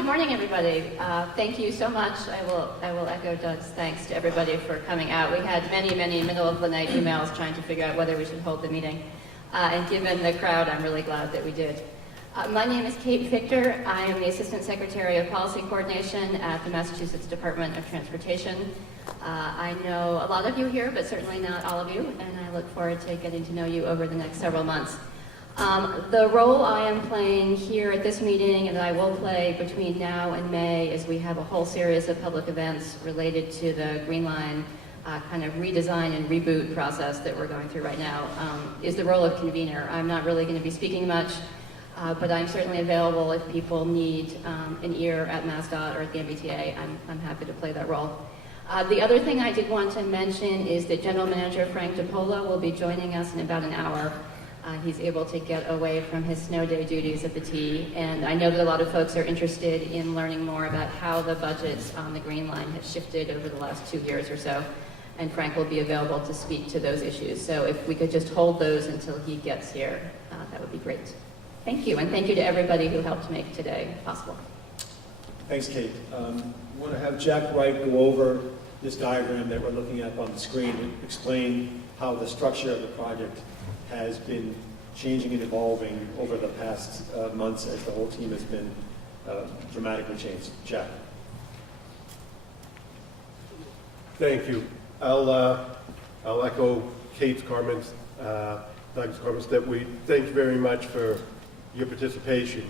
Good morning, everybody. Thank you so much. I will echo Doug's thanks to everybody for coming out. We had many middle of the night emails trying to figure out whether we should hold the meeting. And given the crowd, I'm really glad that we did. My name is Kate Victor. I am the Assistant Secretary of Policy Coordination at the Massachusetts Department of Transportation. I know a lot of you here, but certainly not all of you, and I look forward to getting to know you over the next several months. The role I am playing here at this meeting and that I will play between now and May is we have a whole series of public events related to the Green Line kind of redesign and reboot process that we're going through right now, is the role of convener. I'm not really going to be speaking much, but I'm certainly available if people need an ear at MassDOT or at the MBTA. I'm happy to play that role. The other thing I did want to mention is that General Manager Frank DiPola will be joining us in about an hour. He's able to get away from his snow day duties at the T, and I know that a lot of folks are interested in learning more about how the budgets on the Green Line have shifted over the last 2 years or so, and Frank will be available to speak to those issues. So if we could just hold those until he gets here, that would be great. Thank you, and thank you to everybody who helped make today possible. Thanks, Kate. I want to have Jack Wright go over this diagram that we're looking at on the screen and explain how the structure of the project has been changing and evolving over the past months as the whole team has been dramatically changed. Jack. Thank you. I'll echo Kate's comments, Doug's comments, that we thank you very much for your participation.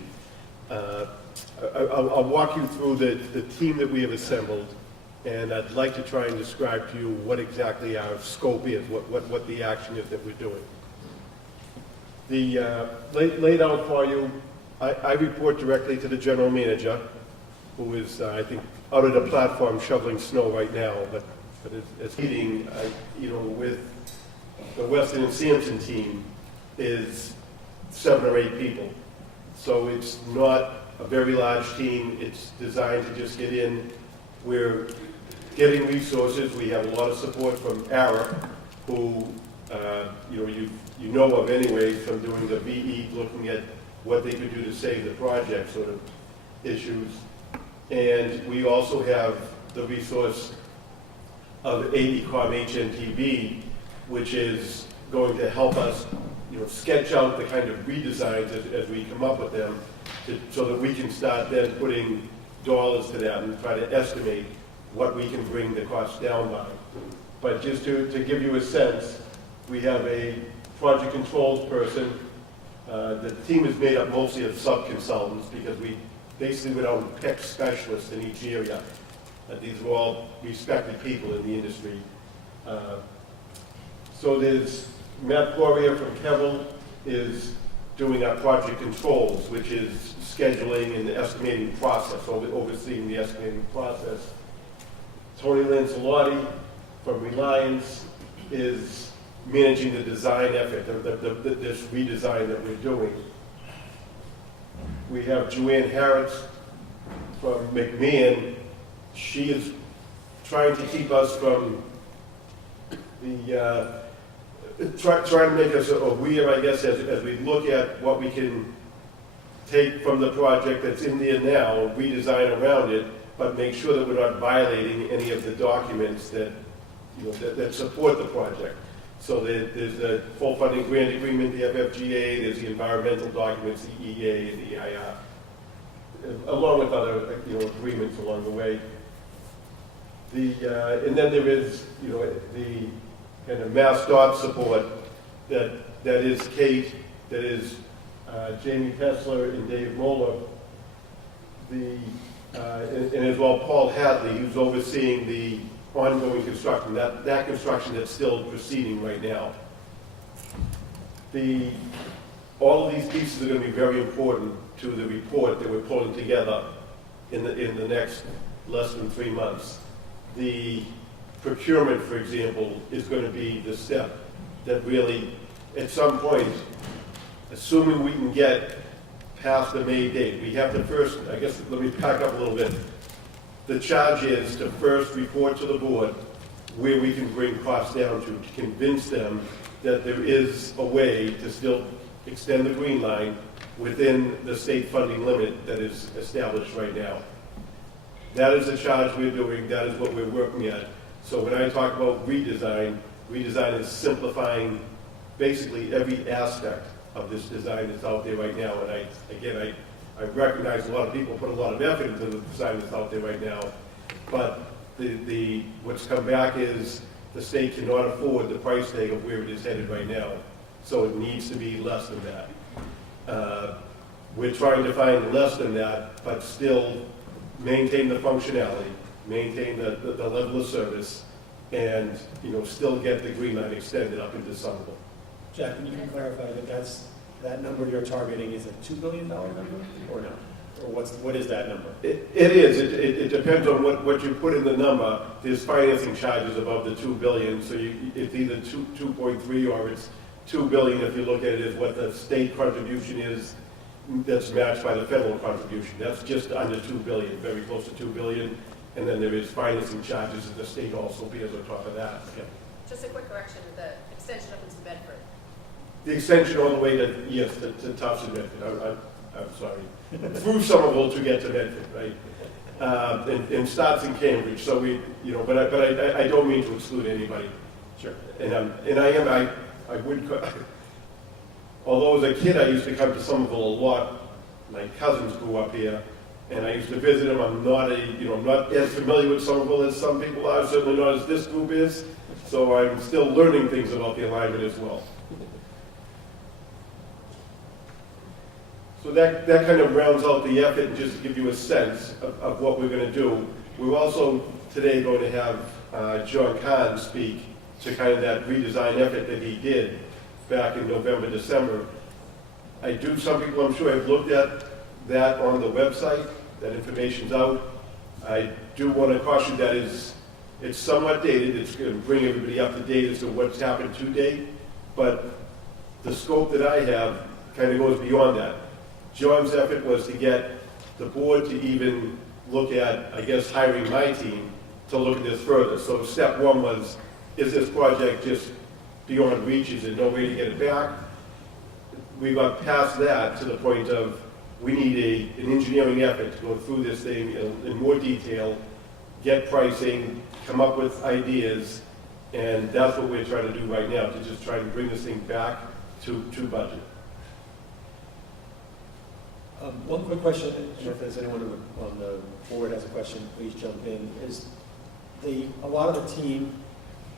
I'll walk you through the team that we have assembled, and I'd like to try and describe to you what exactly our scope is, what the action is that we're doing. Laid out for you, I report directly to the general manager, who is, I think, out at a platform shoveling snow right now, but it's meeting, with the Weston and Sampson team is 7 or 8 people. So it's not a very large team. It's designed to just get in. We're getting resources. We have a lot of support from Ara, who you know of anyway from doing the VE, looking at what they could do to save the project sort of issues. And we also have the resource of AECOM HNTB, which is going to help us sketch out the kind of redesigns as we come up with them, so that we can start then putting dollars to that and try to estimate what we can bring the cost down by. But just to give you a sense, we have a project controls person. The team is made up mostly of sub-consultants because we basically went out and picked specialists in each area. These are all respected people in the industry. So there's Matt Poirier from Kevel is doing our project controls, which is scheduling and the estimating process, overseeing the estimating process. Tony Lancelotti from Reliance is managing the design effort, this redesign that we're doing. We have Joanne Harris from McMahon. She is trying to keep us from trying to make us aware, I guess, as we look at what we can take from the project that's in there now, redesign around it, but make sure that we're not violating any of the documents that support the project. So there's the full funding grant agreement, the FFGA, there's the environmental documents, the EA and the EIR, along with other agreements along the way. And then there is the kind of MassDOT support that is Kate, that is Jamie Pessler and Dave Moeller, and as well Paul Hadley, who's overseeing the ongoing construction, that construction that's still proceeding right now. All of these pieces are going to be very important to the report that we're pulling together in the next less than 3 months. The procurement, for example, is going to be the step that really, at some point, assuming we can get past the May date, we have to first, I guess, let me back up a little bit. The charge is to first report to the board where we can bring costs down to convince them that there is a way to still extend the Green Line within the state funding limit that is established right now. That is the charge we're doing, that is what we're working at. So when I talk about redesign, redesign is simplifying basically every aspect of this design that's out there right now. And I recognize a lot of people put a lot of effort into the design that's out there right now, but what's come back is the state cannot afford the price tag of where it is headed right now. So it needs to be less than that. We're trying to find less than that, but still maintain the functionality, maintain the level of service, and still get the green line extended up into Somerville. Jack, can you clarify that number you're targeting is a $2 billion number, or no? Or what is that number? It is. It depends on what you put in the number. There's financing charges above the $2 billion, so it's either 2.3 or it's $2 billion if you look at it as what the state contribution is that's matched by the federal contribution. That's just under $2 billion, very close to $2 billion. And then there is financing charges that the state also bears on top of that. Yeah. Just a quick correction, the extension up into Bedford. The extension all the way to, yes, to Towson, Bedford. I'm sorry. Through Somerville to get to Bedford, right? And starts in Cambridge. So but I don't mean to exclude anybody. Sure. I would, although as a kid I used to come to Somerville a lot. My cousins grew up here, and I used to visit them. I'm not as familiar with Somerville as some people are, certainly not as this group is. So I'm still learning things about the alignment as well. So that kind of rounds out the effort and just to give you a sense of what we're going to do. We're also today going to have John Kahn speak to kind of that redesign effort that he did back in November, December. Some people I'm sure have looked at that on the website. That information's out. I do want to caution that it's somewhat dated. It's going to bring everybody up to date as to what's happened to date. But the scope that I have kind of goes beyond that. John's effort was to get the board to even look at, I guess, hiring my team to look at this further. So step one was, is this project just beyond reach? Is there no way to get it back? We got past that to the point of we need an engineering effort to go through this thing in more detail, get pricing, come up with ideas, and that's what we're trying to do right now, to just try and bring this thing back to budget. One quick question, and if there's anyone on the board has a question, please jump in. Is a lot of the team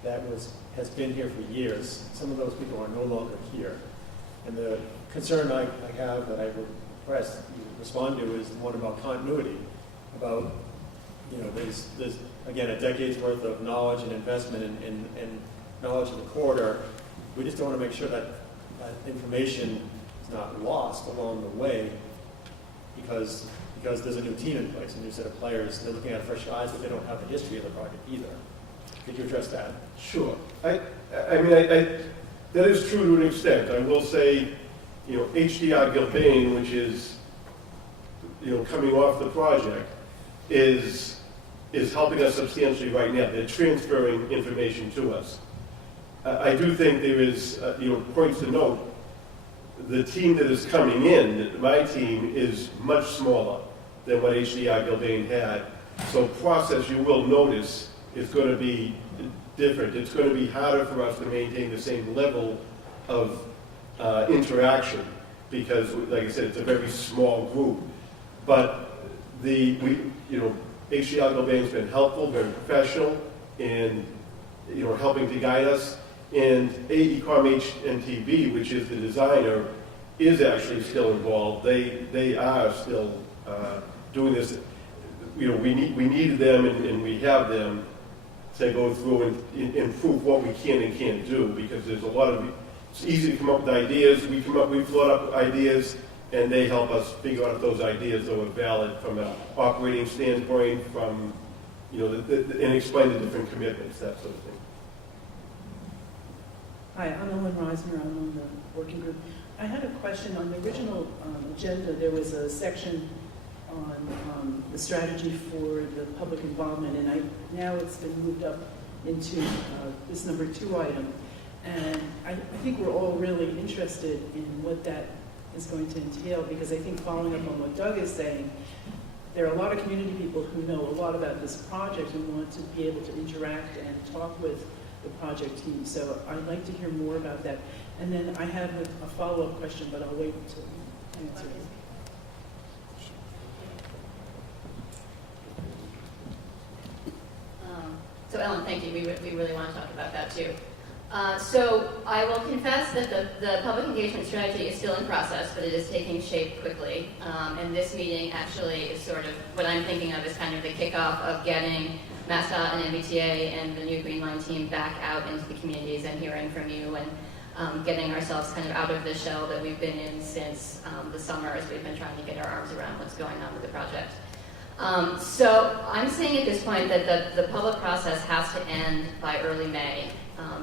that has been here for years, some of those people are no longer here. And the concern I have that I would respond to is the one about continuity, about, there's again, a decade's worth of knowledge and investment and knowledge of the corridor. We just don't want to make sure that information is not lost along the way because there's a new team in place, a new set of players. They're looking at fresh eyes, but they don't have the history of the project either. Could you address that? Sure. I mean, that is true to an extent. I will say, HDR Gilbane, which is, coming off the project, is helping us substantially right now. They're transferring information to us. I do think there is, points to note. The team that is coming in, my team, is much smaller than what HDR Gilbane had. So process, you will notice, is going to be different. It's going to be harder for us to maintain the same level of interaction because, like I said, it's a very small group. But HDR Gilbane's been helpful, very professional, in helping to guide us. And AECOM HNTB, which is the designer, is actually still involved. They are still doing this. We needed them, and we have them to go through and improve what we can and can't do because there's a lot of. It's easy to come up with ideas. We float up ideas, and they help us figure out if those ideas are valid from an operating standpoint, from and explain the different commitments, that sort of thing. Hi, I'm Ellen Reisner. I'm on the working group. I had a question. On the original agenda, there was a section on the strategy for the public involvement, and now it's been moved up into this number 2 item. And I think we're all really interested in what that is going to entail, because I think following up on what Doug is saying, there are a lot of community people who know a lot about this project and want to be able to interact and talk with the project team. So I'd like to hear more about that. And then I have a follow-up question, but I'll wait until you answer it. So Ellen, thank you. We really want to talk about that too. So I will confess that the public engagement strategy is still in process, but it is taking shape quickly. And this meeting actually is sort of what I'm thinking of as kind of the kickoff of getting MassDOT and MBTA and the new Green Line team back out into the communities and hearing from you and getting ourselves kind of out of the shell that we've been in since the summer as we've been trying to get our arms around what's going on with the project. So I'm saying at this point that the public process has to end by early May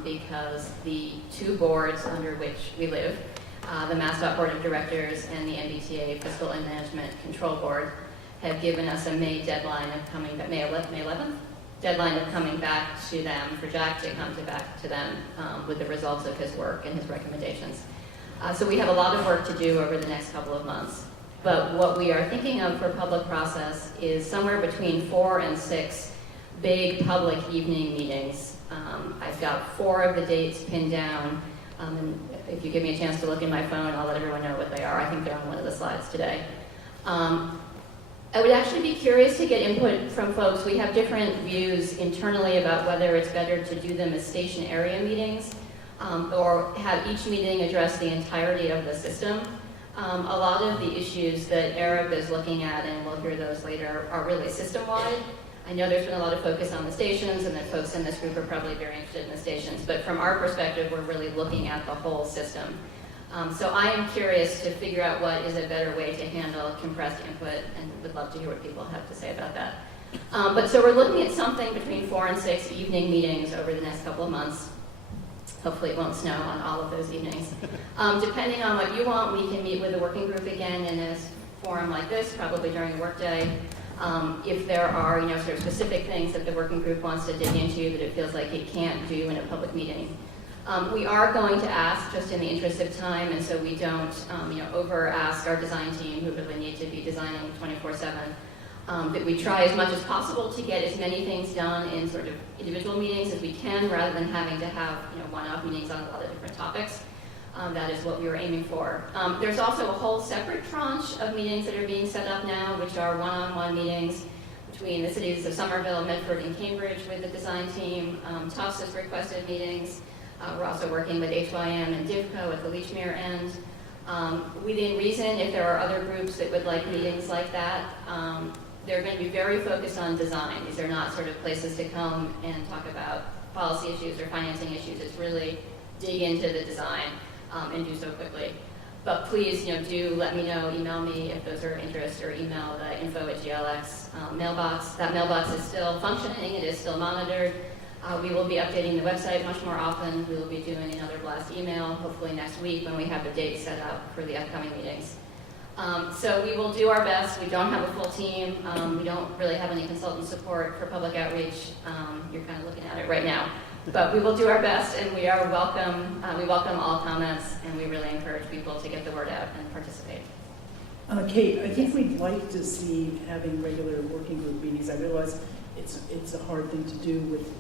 because the two boards under which we live, the MassDOT Board of Directors and the MBTA Fiscal and Management Control Board, have given us a May deadline of coming back, May 11th deadline of coming back to them, for Jack to come back to them with the results of his work and his recommendations. So we have a lot of work to do over the next couple of months. But what we are thinking of for public process is somewhere between 4 and 6 big public evening meetings. I've got 4 of the dates pinned down. And if you give me a chance to look in my phone, I'll let everyone know what they are. I think they're on one of the slides today. I would actually be curious to get input from folks. We have different views internally about whether it's better to do them as station area meetings or have each meeting address the entirety of the system. A lot of the issues that Arab is looking at, and we'll hear those later, are really system-wide. I know there's been a lot of focus on the stations, and that folks in this group are probably very interested in the stations, but from our perspective, we're really looking at the whole system. So I am curious to figure out what is a better way to handle compressed input, and would love to hear what people have to say about that. But so we're looking at something between 4 and 6 evening meetings over the next couple of months. Hopefully it won't snow on all of those evenings. Depending on what you want, we can meet with the working group again in a forum like this, probably during the workday. If there are, sort of specific things that the working group wants to dig into that it feels like it can't do in a public meeting. We are going to ask, just in the interest of time, and so we don't, over-ask our design team, who really need to be designing 24/7, that we try as much as possible to get as many things done in sort of individual meetings as we can, rather than having to have, one-off meetings on a lot of different topics. That is what we were aiming for. There's also a whole separate tranche of meetings that are being set up now, which are one-on-one meetings between the cities of Somerville, Medford, and Cambridge with the design team. Tufts has requested meetings. We're also working with HYM and DIVCO at the Lechmere end. Within reason, if there are other groups that would like meetings like that, they're going to be very focused on design. These are not sort of places to come and talk about policy issues or financing issues. It's really dig into the design and do so quickly. But please, do let me know, email me if those are of interest, or email the info@GLX mailbox. That mailbox is still functioning. It is still monitored. We will be updating the website much more often. We will be doing another blast email, hopefully next week, when we have the date set up for the upcoming meetings. So we will do our best. We don't have a full team. We don't really have any consultant support for public outreach. You're kind of looking at it right now. But we will do our best, and we are welcome. We welcome all comments, and we really encourage people to get the word out and participate. Kate, I think we'd like to see having regular working group meetings. I realize it's a hard thing to do with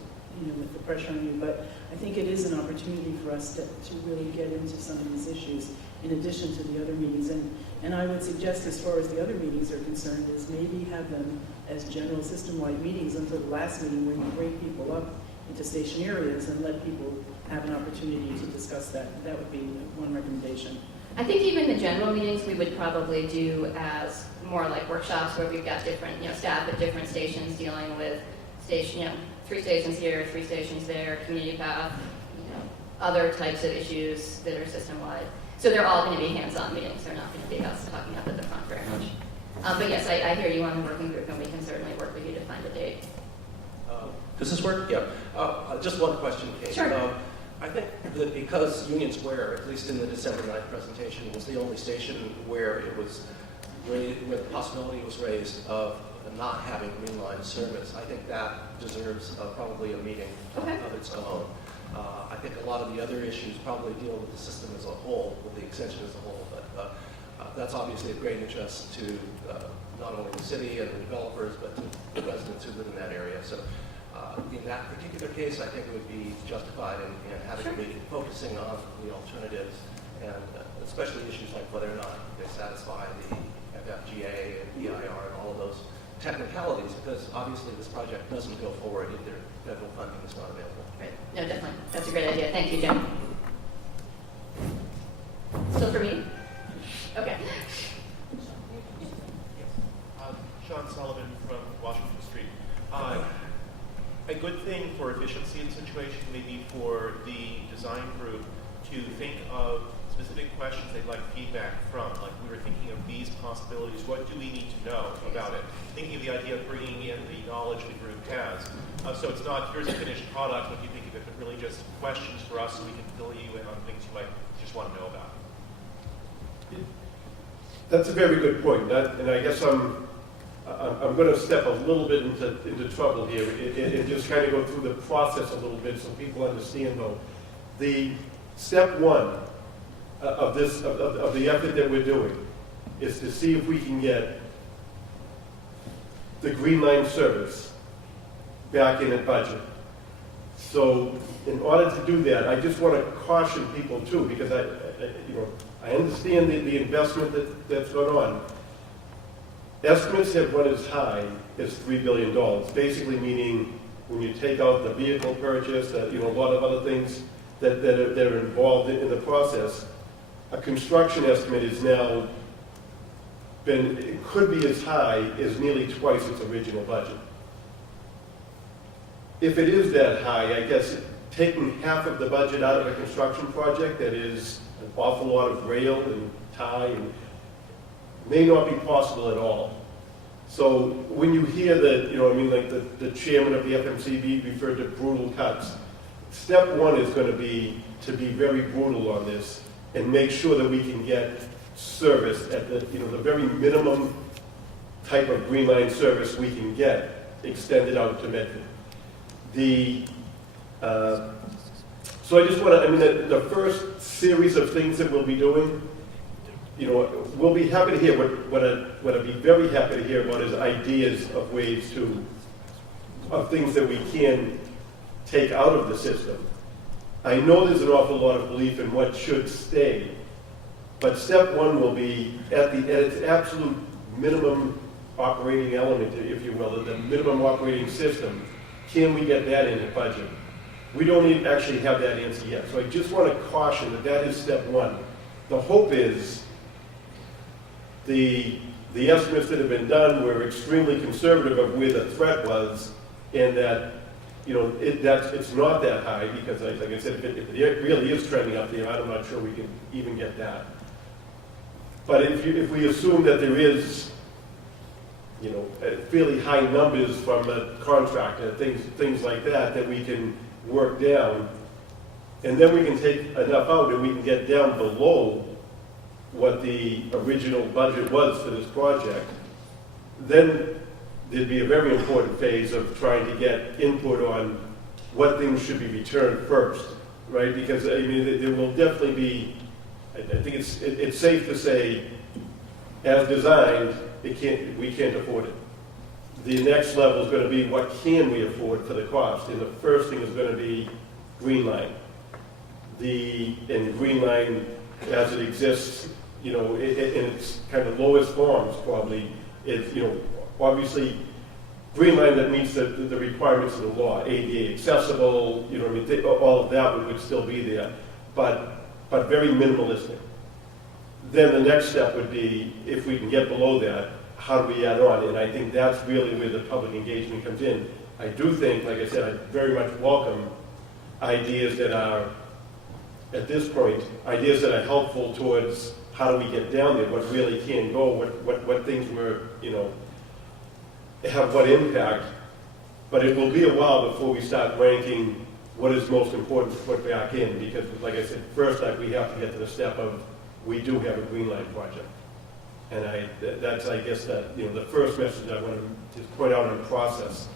the pressure on you, but I think it is an opportunity for us to really get into some of these issues in addition to the other meetings. And I would suggest, as far as the other meetings are concerned, is maybe have them as general system-wide meetings until the last meeting, when you break people up into station areas and let people have an opportunity to discuss that. That would be one recommendation. I think even the general meetings we would probably do as more like workshops, where we've got different, staff at different stations dealing with 3 stations here, 3 stations there, community path, other types of issues that are system-wide. So they're all going to be hands-on meetings. They're not going to be us talking up at the front very much. But yes, I hear you on the working group, and we can certainly work with you to find a date. Does this work? Yeah. Just one question, Kate. Sure. I think that because Union Square, at least in the December 9th presentation, was the only station where it was raised, where the possibility was raised of not having Green Line service, I think that deserves probably a meeting Okay. of its own. I think a lot of the other issues probably deal with the system as a whole, with the extension as a whole. But That's obviously of great interest to not only the city and the developers, but to the residents who live in that area. So in that particular case, I think it would be justified in having a meeting focusing on the alternatives, and especially issues like whether or not they satisfy the FFGA and EIR and all of those technicalities, because obviously this project doesn't go forward if their federal funding is not available. Right. No, definitely. That's a great idea. Thank you, Jim. Still for me? Okay. Sean Sullivan from Washington Street. A good thing for efficiency in the situation may be for the design group to think of specific questions they'd like feedback from. Like we were thinking of these possibilities. What do we need to know about it? Thinking of the idea of bringing in the knowledge the group has. So it's not, here's a finished product, what do you think of it, but really just questions for us so we can fill you in on things you might just want to know about. That's a very good point, and I guess I'm going to step a little bit into trouble here and just kind of go through the process a little bit so people understand, though. The step one of the effort that we're doing is to see if we can get the Green Line service back in at budget. So in order to do that, I just want to caution people too, because I understand the investment that's gone on. Estimates have run as high as $3 billion, basically meaning when you take out the vehicle purchase, a lot of other things that are involved in the process, a construction estimate is now it could be as high as nearly twice its original budget. If it is that high, I guess taking half of the budget out of a construction project that is an awful lot of rail and tie and may not be possible at all. So when you hear that, like the chairman of the FMCB referred to brutal cuts, step one is going to be very brutal on this and make sure that we can get service at the very minimum type of Green Line service we can get extended out to Medford. So I just want to, the first series of things that we'll be doing, we'll be happy to hear, what I'd be very happy to hear about is ideas of ways of things that we can take out of the system. I know there's an awful lot of belief in what should stay, but step one will be at its absolute minimum operating element, if you will, the minimum operating system. Can we get that in the budget? We don't actually have that answer yet. So I just want to caution that is step one. The hope is the estimates that have been done were extremely conservative of where the threat was, and that it's not that high, because like I said, if it really is trending up there, I'm not sure we can even get that. But if we assume that there is fairly high numbers from the contractor, things like that we can work down, and then we can take enough out and we can get down below what the original budget was for this project, then there'd be a very important phase of trying to get input on what things should be returned first, right? Because there will definitely be, I think it's safe to say, as designed, we can't afford it. The next level is going to be what can we afford for the cost, and the first thing is going to be Green Line. And Green Line, as it exists, in its kind of lowest forms, probably is obviously Green Line that meets the requirements of the law, ADA accessible, all of that would still be there, but very minimalistic. Then the next step would be, if we can get below that, how do we add on? And I think that's really where the public engagement comes in. I do think, like I said, I very much welcome ideas that are, at this point, ideas that are helpful towards how do we get down there, what really can go, what things were, have what impact. But it will be a while before we start ranking what is most important to put back in, because, like I said, first we have to get to the step of we do have a Green Line project. And that's, I guess, the first message I want to just point out in the process.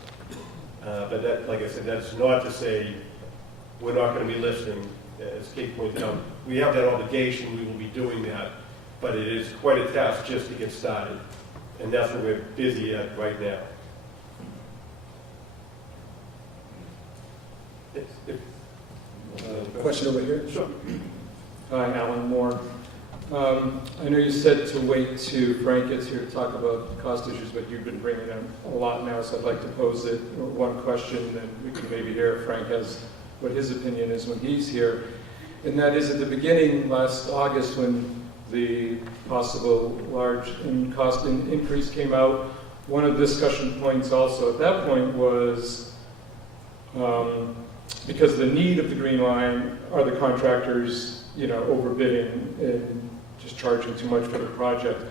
But that, like I said, that's not to say we're not going to be listening. As Kate pointed out, we have that obligation. We will be doing that. but it is quite a task just to get started. And that's what we're busy at right now. Question over here? Sure. Hi, Alan Moore. I know you said to wait till Frank gets here to talk about cost issues, but you've been bringing in a lot now, so I'd like to pose it one question, and we can maybe hear if Frank has what his opinion is when he's here. And that is, at the beginning, last August, when the possible large cost increase came out, one of the discussion points also at that point was because the need of the Green Line are the contractors, overbidding and just charging too much for the project.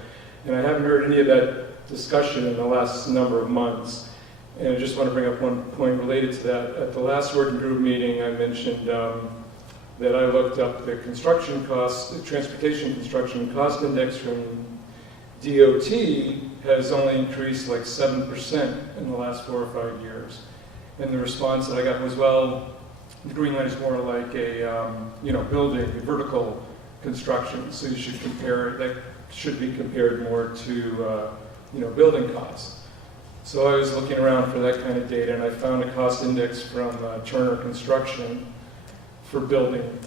And I haven't heard any of that discussion in the last number of months. And I just want to bring up one point related to that. At the last working group meeting, I mentioned that I looked up the construction costs, the transportation construction cost index from DOT has only increased like 7% in the last 4 or 5 years. And the response that I got was, well, the Green Line is more like a, building, vertical construction, so you should compare, that should be compared more to, building costs. So I was looking around for that kind of data, and I found a cost index from Turner Construction for building,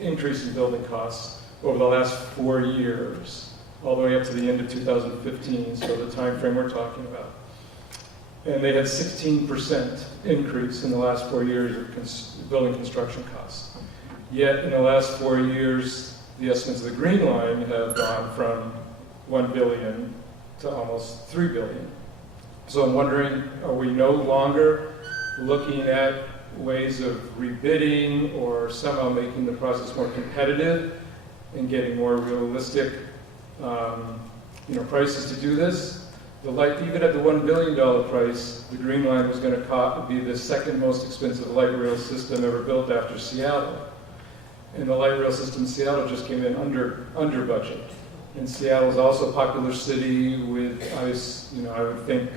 increase in building costs over the last 4 years, all the way up to the end of 2015, so the time frame we're talking about. And they had 16% increase in the last 4 years of building construction costs. Yet in the last 4 years, the estimates of the Green Line have gone from $1 billion to almost $3 billion. So I'm wondering, are we no longer looking at ways of rebidding or somehow making the process more competitive and getting more realistic prices to do this? Even at the $1 billion price, the Green Line was going to be the second most expensive light rail system ever built after Seattle. And the light rail system in Seattle just came in under budget. And Seattle is also a popular city with, I would think,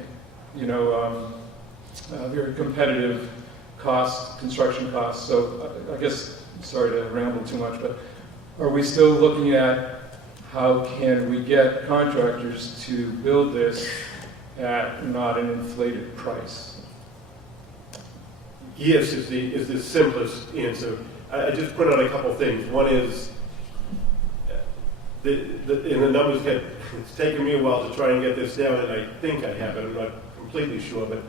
very competitive construction costs. So I guess, sorry to ramble too much, but are we still looking at how can we get contractors to build this at not an inflated price? Yes is the simplest answer. I just put out a couple things. One is, in the numbers it's taken me a while to try and get this down, and I think I have it. I'm not completely sure, but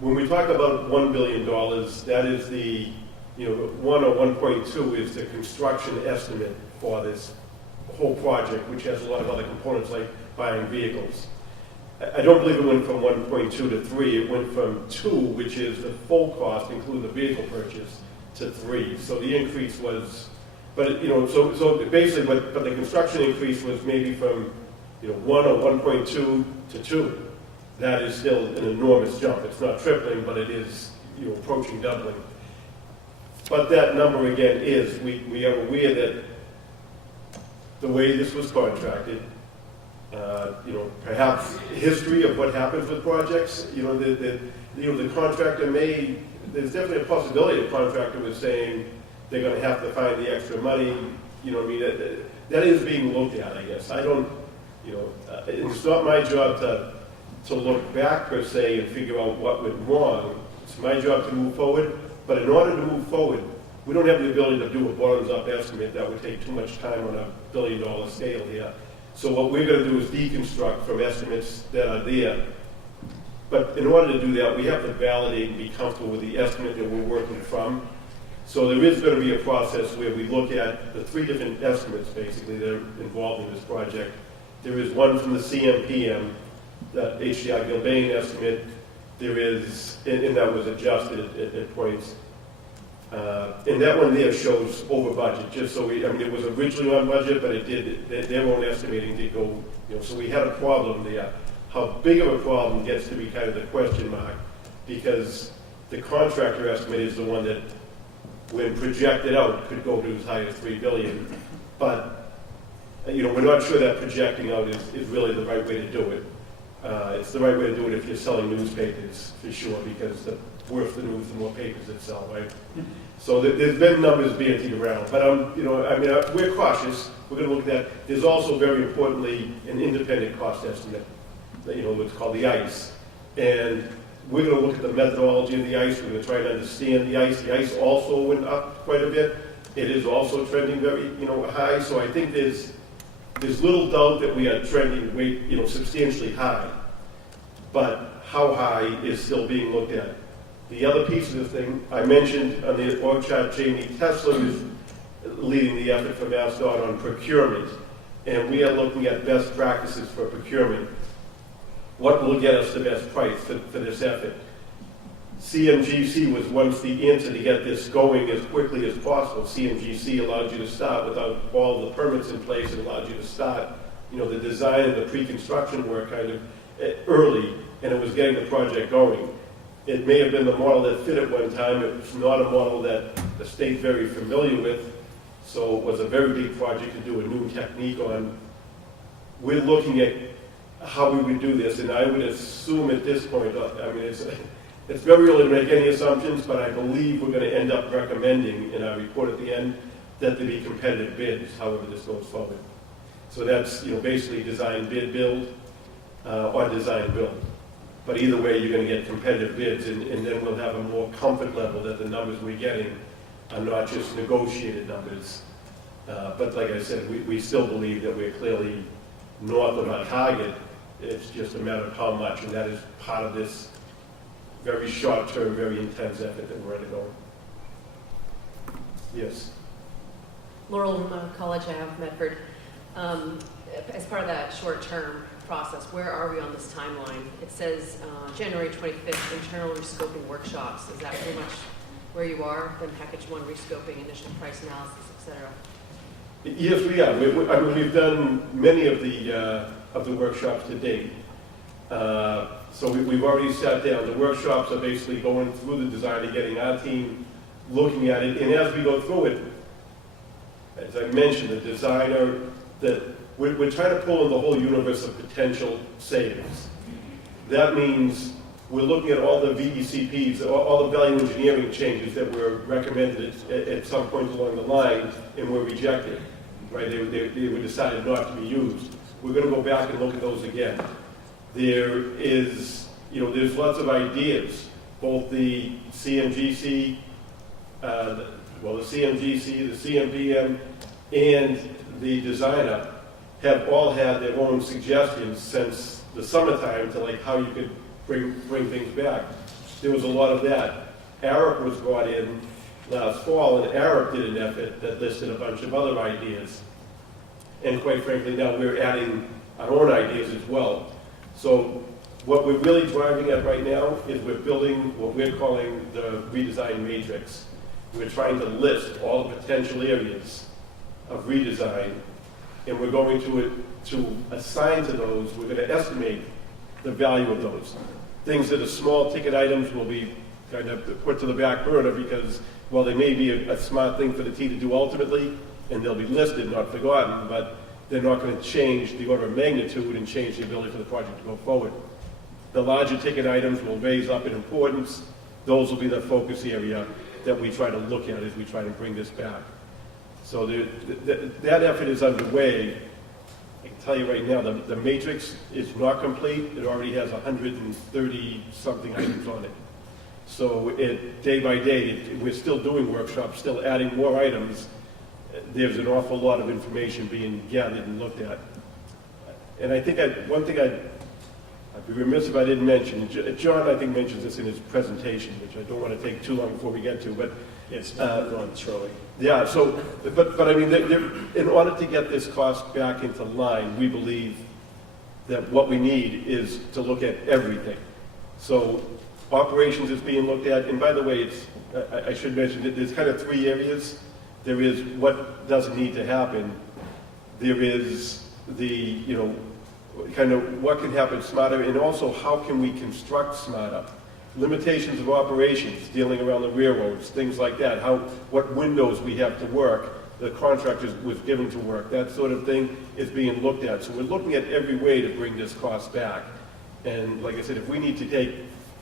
when we talk about $1 billion, that is the, 1 or 1.2 is the construction estimate for this whole project, which has a lot of other components like buying vehicles. I don't believe it went from 1.2 to 3. It went from 2, which is the full cost, including the vehicle purchase, to 3. So the increase was, so basically, but the construction increase was maybe from 1 or 1.2 to 2. That is still an enormous jump. It's not tripling, but it is approaching doubling. But that number again is, we are aware that the way this was contracted, perhaps history of what happens with projects, the contractor there's definitely a possibility the contractor was saying they're going to have to find the extra money, that is being looked at, I guess. I don't, it's not my job to look back per se and figure out what went wrong. It's my job to move forward, but in order to move forward, we don't have the ability to do a bottoms-up estimate. That would take too much time on a billion-dollar scale here. So what we're going to do is deconstruct from estimates that are there. But in order to do that, we have to validate and be comfortable with the estimate that we're working from. So there is going to be a process where we look at the 3 different estimates, basically, that are involved in this project. There is one from the CMPM, the HDR Gilbane estimate. There is, and that was adjusted at points. And that one there shows over budget, just so it was originally on budget, but it did, their own estimating did go, so we had a problem there. How big of a problem gets to be kind of the question mark, because the contractor estimate is the one that, when projected out, could go to as high as $3 billion. But, we're not sure that projecting out is really the right way to do it. It's the right way to do it if you're selling newspapers, for sure, because the worse the news, the more papers that sell, right? So there's been numbers bandied around, but we're cautious. We're going to look at that. There's also, very importantly, an independent cost estimate, what's called the ICE. And we're going to look at the methodology of the ICE. We're going to try to understand the ICE. The ICE also went up quite a bit. It is also trending very, high. So I think there's little doubt that we are trending substantially high. But how high is still being looked at. The other piece of the thing, I mentioned on the org chart, Jamie Tesler is leading the effort for MassDOT on procurement. And we are looking at best practices for procurement. What will get us the best price for this effort? CMGC was once the answer to get this going as quickly as possible. CMGC allowed you to start without all the permits in place. It allowed you to start, the design and the pre-construction work kind of early, and it was getting the project going. It may have been the model that fit at one time. It's not a model that the state's very familiar with, so it was a very big project to do a new technique on. We're looking at how we would do this, and I would assume at this point, it's very early to make any assumptions, but I believe we're going to end up recommending in our report at the end that there be competitive bids, however this goes forward. So that's, basically design, bid, build, or design, build. But either way, you're going to get competitive bids, and then we'll have a more comfort level that the numbers we're getting are not just negotiated numbers. But like I said, we still believe that we're clearly north of our target. It's just a matter of how much, and that is part of this very short-term, very intense effort that we're undergoing. Yes? Laurel, College Ave, Medford. As part of that short-term process, where are we on this timeline? It says January 25th, internal rescoping workshops. Is that pretty much where you are? Then package one, rescoping, initial price analysis, et cetera? Yes, we are. We've done many of the workshops to date. So we've already sat down. The workshops are basically going through the design and getting our team looking at it. And as we go through it, as I mentioned, the designer, we're trying to pull in the whole universe of potential savings. That means we're looking at all the VECPs, all the value engineering changes that were recommended at some point along the line and were rejected. Right? They were decided not to be used. We're going to go back and look at those again. There's lots of ideas. Both the CMGC, the CMPM, and the designer have all had their own suggestions since the summertime to how you could bring things back. There was a lot of that. Arup was brought in last fall, and Arup did an effort that listed a bunch of other ideas. And quite frankly, now we're adding our own ideas as well. So what we're really driving at right now is we're building what we're calling the redesign matrix. We're trying to list all the potential areas of redesign, and we're going to assign to those, we're going to estimate the value of those. Things that are small ticket items will be kind of put to the back burner because, well, they may be a smart thing for the T to do ultimately, and they'll be listed, not forgotten, but they're not going to change the order of magnitude and change the ability for the project to go forward. The larger ticket items will raise up in importance. Those will be the focus area that we try to look at as we try to bring this back. So that effort is underway. I can tell you right now, the matrix is not complete. It already has 130-something items on it. So day by day, we're still doing workshops, still adding more items. There's an awful lot of information being gathered and looked at. And I think one thing I'd be remiss if I didn't mention, John, I think, mentions this in his presentation, which I don't want to take too long before we get to, but It's gone through. yeah, so, but I mean, in order to get this cost back into line, we believe that what we need is to look at everything. So operations is being looked at, and by the way, I should mention that there's kind of three areas. There is what doesn't need to happen. There is the, kind of what can happen smarter, and also how can we construct smarter. Limitations of operations, dealing around the railroads, things like that, what windows we have to work, the contractors was given to work, that sort of thing is being looked at. So we're looking at every way to bring this cost back. And like I said, if we need to take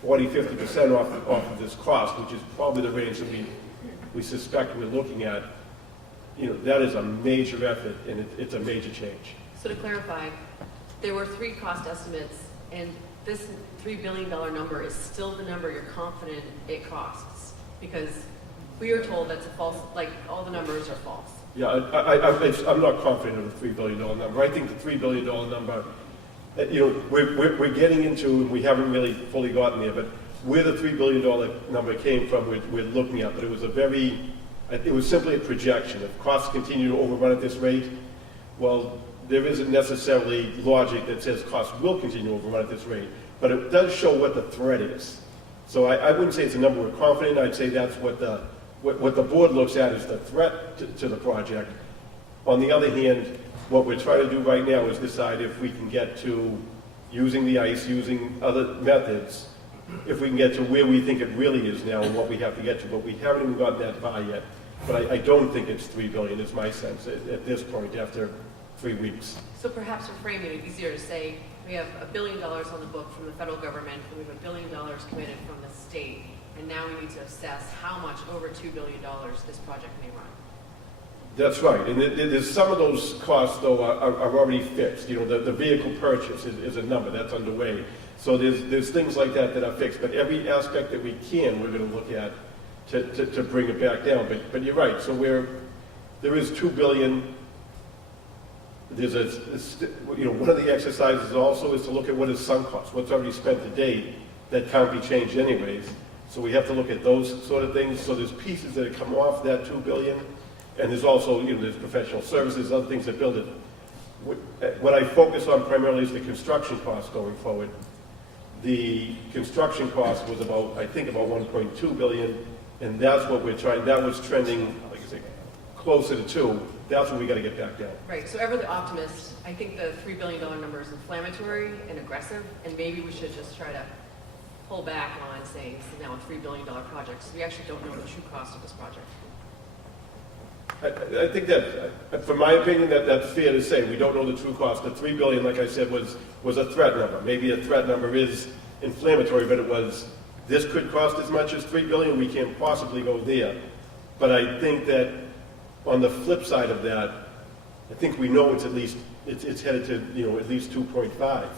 40–50% off of this cost, which is probably the range that we suspect we're looking at, that is a major effort, and it's a major change. So to clarify, there were 3 cost estimates, and this $3 billion number is still the number you're confident it costs, because we are told that's a false, like all the numbers are false. Yeah, I'm not confident of the $3 billion number. I think the $3 billion number, we're getting into, and we haven't really fully gotten there, but where the $3 billion number came from, we're looking at, but it was simply a projection. If costs continue to overrun at this rate, well, there isn't necessarily logic that says costs will continue to overrun at this rate, but it does show what the threat is. So I wouldn't say it's a number we're confident in. I'd say that's what the board looks at as the threat to the project. On the other hand, what we're trying to do right now is decide if we can get to using the ice, using other methods, if we can get to where we think it really is now and what we have to get to, but we haven't even gotten that far yet. But I don't think it's $3 billion, is my sense at this point after 3 weeks. So perhaps reframing it would be easier to say, we have $1 billion on the book from the federal government, and we have $1 billion committed from the state, and now we need to assess how much over $2 billion this project may run. That's right, and there's some of those costs, though, are already fixed. The vehicle purchase is a number that's underway. So there's things like that are fixed, but every aspect that we can, we're going to look at to bring it back down. But you're right, so there is $2 billion. There's one of the exercises also is to look at what is sunk cost, what's already spent to date that can't be changed anyways. So we have to look at those sort of things. So there's pieces that come off that $2 billion, and there's also, there's professional services, other things that build it. What I focus on primarily is the construction costs going forward. The construction cost was about 1.2 billion, and that's what we're trying, that was trending, like I say, closer to 2. That's what we got to get back down. Right, so ever the optimist, I think the $3 billion number is inflammatory and aggressive, and maybe we should just try to pull back on saying this is now a $3 billion project, so we actually don't know the true cost of this project. I think that, from my opinion, that's fair to say. We don't know the true cost. The $3 billion, like I said, was a threat number. Maybe a threat number is inflammatory, but it was, this could cost as much as $3 billion. We can't possibly go there. But I think that on the flip side of that, I think we know it's headed to, at least 2.5,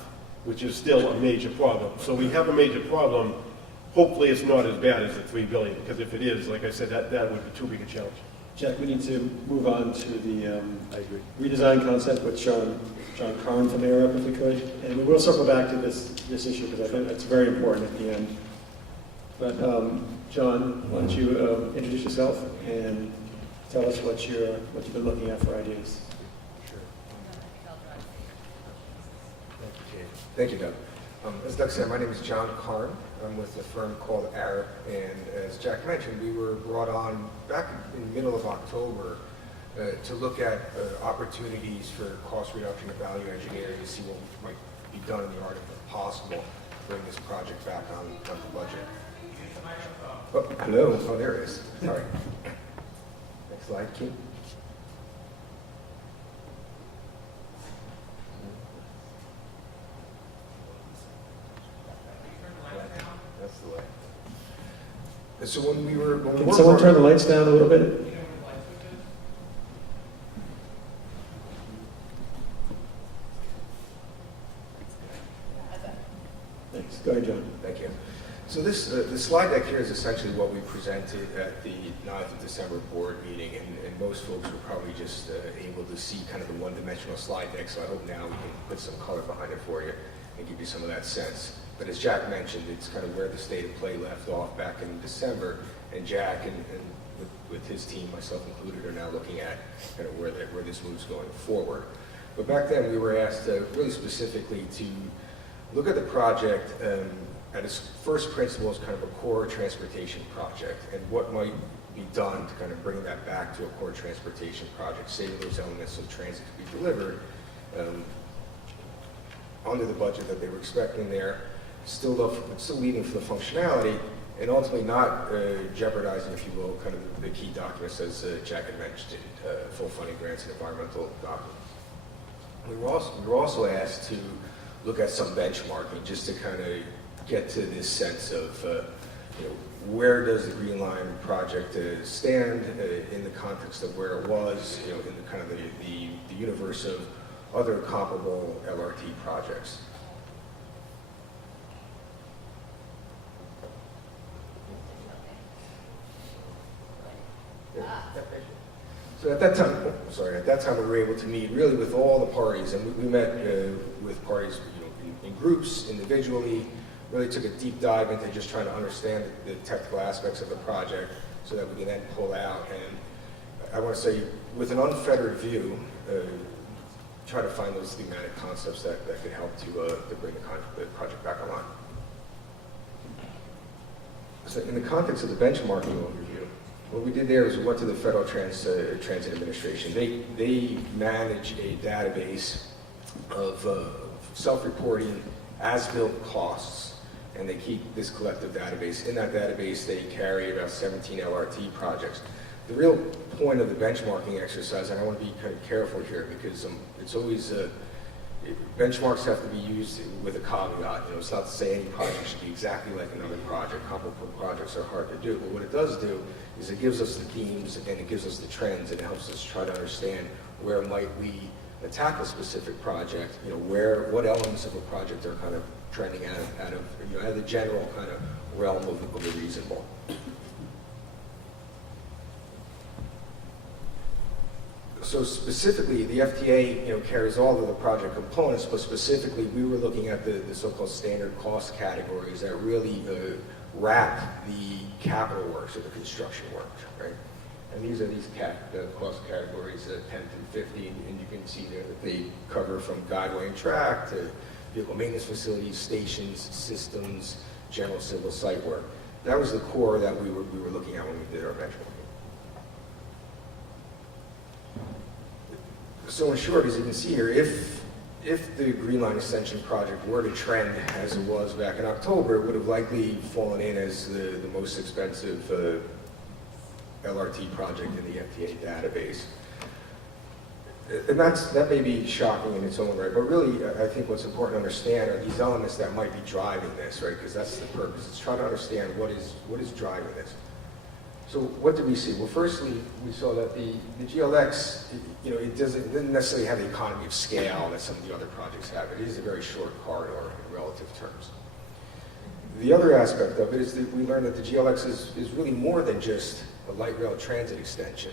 which is still a major problem. So we have a major problem. Hopefully it's not as bad as the $3 billion, because if it is, like I said, that would be too big a challenge. Jack, we need to move on to the redesign concept with John Karn from ARUP, if we could. And we will circle back to this issue because I think it's very important at the end. But John, why don't you introduce yourself and tell us what you've been looking at for ideas. Sure. Thank you, Doug. As Doug said, my name is John Karn. I'm with a firm called ARUP, and as Jack mentioned, we were brought on back in the middle of October to look at opportunities for cost reduction and value engineering to see what might be done in the art of the possible to bring this project back on the budget. Oh, hello. Oh, there it is. Sorry. Next slide, Keith. That's the way. So Can someone turn the lights down a little bit? Thanks. Go ahead, John. Thank you. So this, the slide deck here is essentially what we presented at the 9th of December board meeting, and most folks were probably just able to see kind of the one-dimensional slide deck, so I hope now we can put some color behind it for you and give you some of that sense. But as Jack mentioned, it's kind of where the state of play left off back in December, and Jack and with his team, myself included, are now looking at kind of where this moves going forward. But back then we were asked really specifically to look at the project at its first principle as kind of a core transportation project, and what might be done to kind of bring that back to a core transportation project, saving those elements so transit could be delivered under the budget that they were expecting there, still leading for the functionality, and ultimately not jeopardizing, if you will, kind of the key documents as Jack had mentioned, full funding grants and environmental documents. We were also asked to look at some benchmarking just to kind of get to this sense of, where does the Green Line project stand in the context of where it was, in the kind of the universe of other comparable LRT projects. So at that time we were able to meet really with all the parties, and we met with parties, in groups, individually, really took a deep dive into just trying to understand the technical aspects of the project so that we can then pull out, and I want to say, with an unfettered view, try to find those thematic concepts that could help to bring the project back online. So in the context of the benchmarking overview, what we did there is we went to the Federal Transit Administration. They manage a database of self-reporting as-built costs, and they keep this collective database. In that database, they carry about 17 LRT projects. The real point of the benchmarking exercise, and I want to be kind of careful here because it's always, benchmarks have to be used with a caveat. It's not to say any project should be exactly like another project. Comparable projects are hard to do, but what it does do is it gives us the themes and it gives us the trends, and it helps us try to understand where might we attack a specific project, what elements of a project are kind of trending out of the general kind of realm of the reasonable. So specifically, the FTA, carries all of the project components, but specifically, we were looking at the so-called standard cost categories that really wrap the capital works or the construction work, right? And these are the cost categories 10 through 50, and you can see there that they cover from guideway and track to vehicle maintenance facilities, stations, systems, general civil site work. That was the core that we were looking at when we did our benchmarking. So in short, as you can see here, if the Green Line Extension project were to trend as it was back in October, it would have likely fallen in as the most expensive LRT project in the FTA database. And that may be shocking in its own right, but really I think what's important to understand are these elements that might be driving this, right? Because that's the purpose. It's trying to understand what is driving this. So what did we see? Well, firstly, we saw that the GLX, it doesn't necessarily have the economy of scale that some of the other projects have. It is a very short corridor in relative terms. The other aspect of it is that we learned that the GLX is really more than just a light rail transit extension.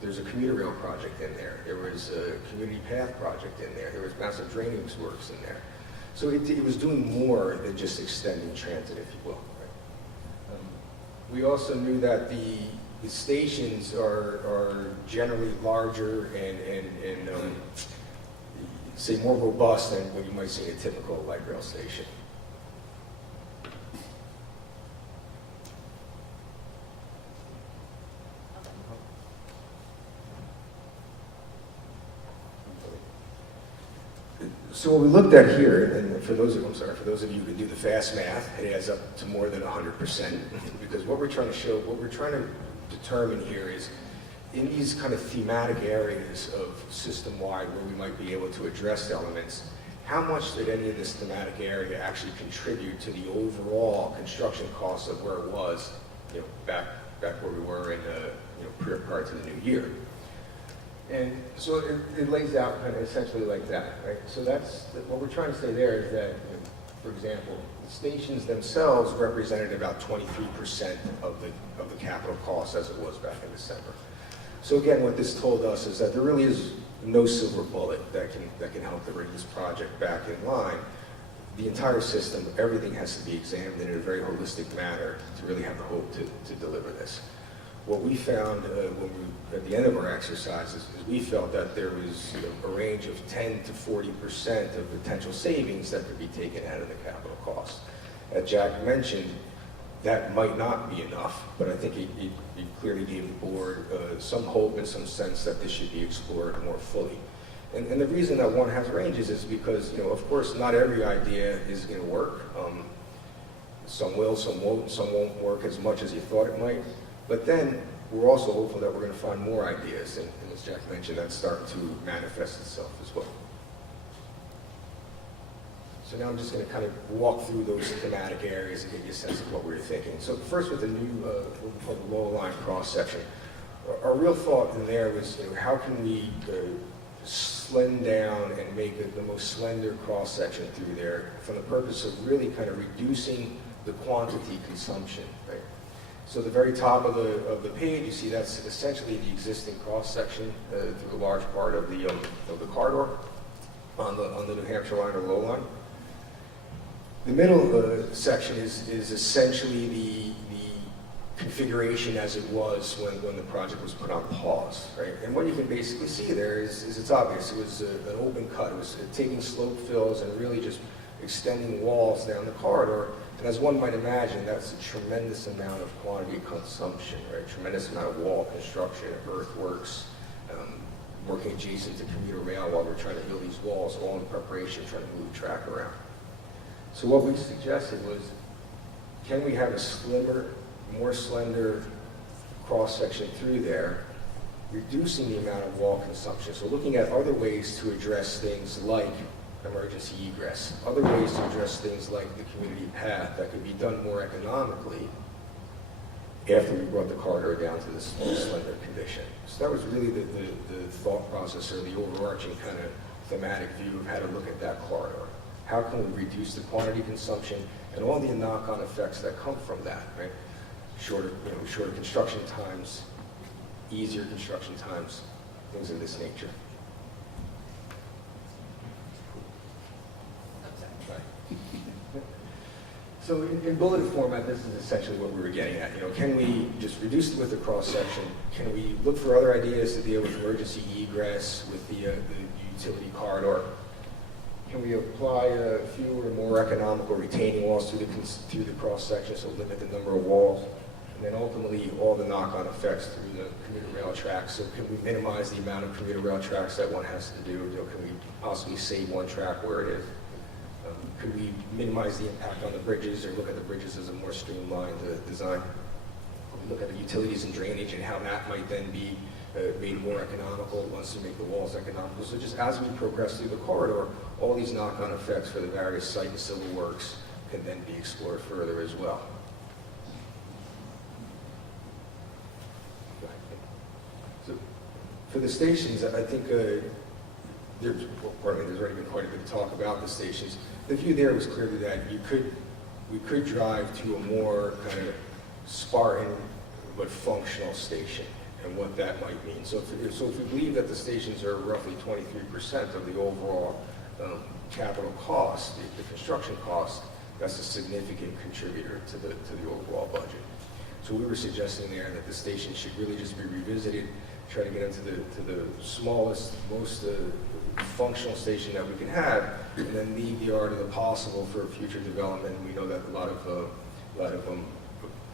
There's a commuter rail project in there. There was a community path project in there. There was massive drainage works in there. So it was doing more than just extending transit, if you will. We also knew that the stations are generally larger and say more robust than what you might see in a typical light rail station. So what we looked at here, and for those of you who can do the fast math, it adds up to more than 100%. Because what we're trying to determine here is, in these kind of thematic areas of system-wide where we might be able to address elements, how much did any of this thematic area actually contribute to the overall construction costs of where it was, back where we were in prior to the new year. And so it lays out kind of essentially like that, right? So what we're trying to say there is that, for example, the stations themselves represented about 23% of the capital cost as it was back in December. So again, what this told us is that there really is no silver bullet that can help to bring this project back in line. The entire system, everything has to be examined in a very holistic manner to really have the hope to deliver this. What we found at the end of our exercises is we felt that there was a range of 10 to 40% of potential savings that could be taken out of the capital cost. As Jack mentioned, that might not be enough, but I think he clearly gave the board some hope and some sense that this should be explored more fully. And the reason that one has ranges is because, of course, not every idea is going to work. Some will, some won't. Some won't work as much as you thought it might. But then we're also hopeful that we're going to find more ideas, and as Jack mentioned, that's starting to manifest itself as well. So now I'm just going to kind of walk through those thematic areas and get you a sense of what we were thinking. So first with the new, what we call the lower line cross-section. Our real thought in there was, how can we slim down and make it the most slender cross-section through there for the purpose of really kind of reducing the quantity consumption, right? So the very top of the page, you see that's essentially the existing cross-section through a large part of the corridor on the New Hampshire line or low line. The middle section is essentially the configuration as it was when the project was put on pause, right? And what you can basically see there is it's obvious. It was an open cut. It was taking slope fills and really just extending walls down the corridor. And as one might imagine, that's a tremendous amount of quantity consumption, right? Tremendous amount of wall construction, earthworks, working adjacent to commuter rail while we're trying to build these walls, all in preparation, trying to move track around. So what we suggested was, can we have a slimmer, more slender cross-section through there, reducing the amount of wall consumption? So looking at other ways to address things like emergency egress, other ways to address things like the community path that could be done more economically after we brought the corridor down to this more slender condition. So that was really the thought process, or the overarching kind of thematic view of how to look at that corridor. How can we reduce the quantity consumption and all the knock-on effects that come from that, right? Shorter construction times, easier construction times, things of this nature. So in bulleted format, this is essentially what we were getting at. Can we just reduce the width of cross-section? Can we look for other ideas to deal with emergency egress, with the utility corridor? Can we apply fewer, more economical retaining walls through the cross-section, so limit the number of walls? And then ultimately, all the knock-on effects through the commuter rail tracks. So can we minimize the amount of commuter rail tracks that one has to do? Can we possibly save one track where it is? Could we minimize the impact on the bridges, or look at the bridges as a more streamlined design? Could we look at the utilities and drainage and how that might then be made more economical once we make the walls economical? So just as we progress through the corridor, all these knock-on effects for the various site and civil works can then be explored further as well. So for the stations, I think there's already been quite a bit of talk about the stations. The view there was clearly that we could drive to a more kind of Spartan but functional station, and what that might mean. So if we believe that the stations are roughly 23% of the overall capital cost, the construction cost, that's a significant contributor to the overall budget. So we were suggesting there that the station should really just be revisited, try to get into the smallest, most functional station that we can have, and then leave the art of the possible for future development. We know that a lot of them,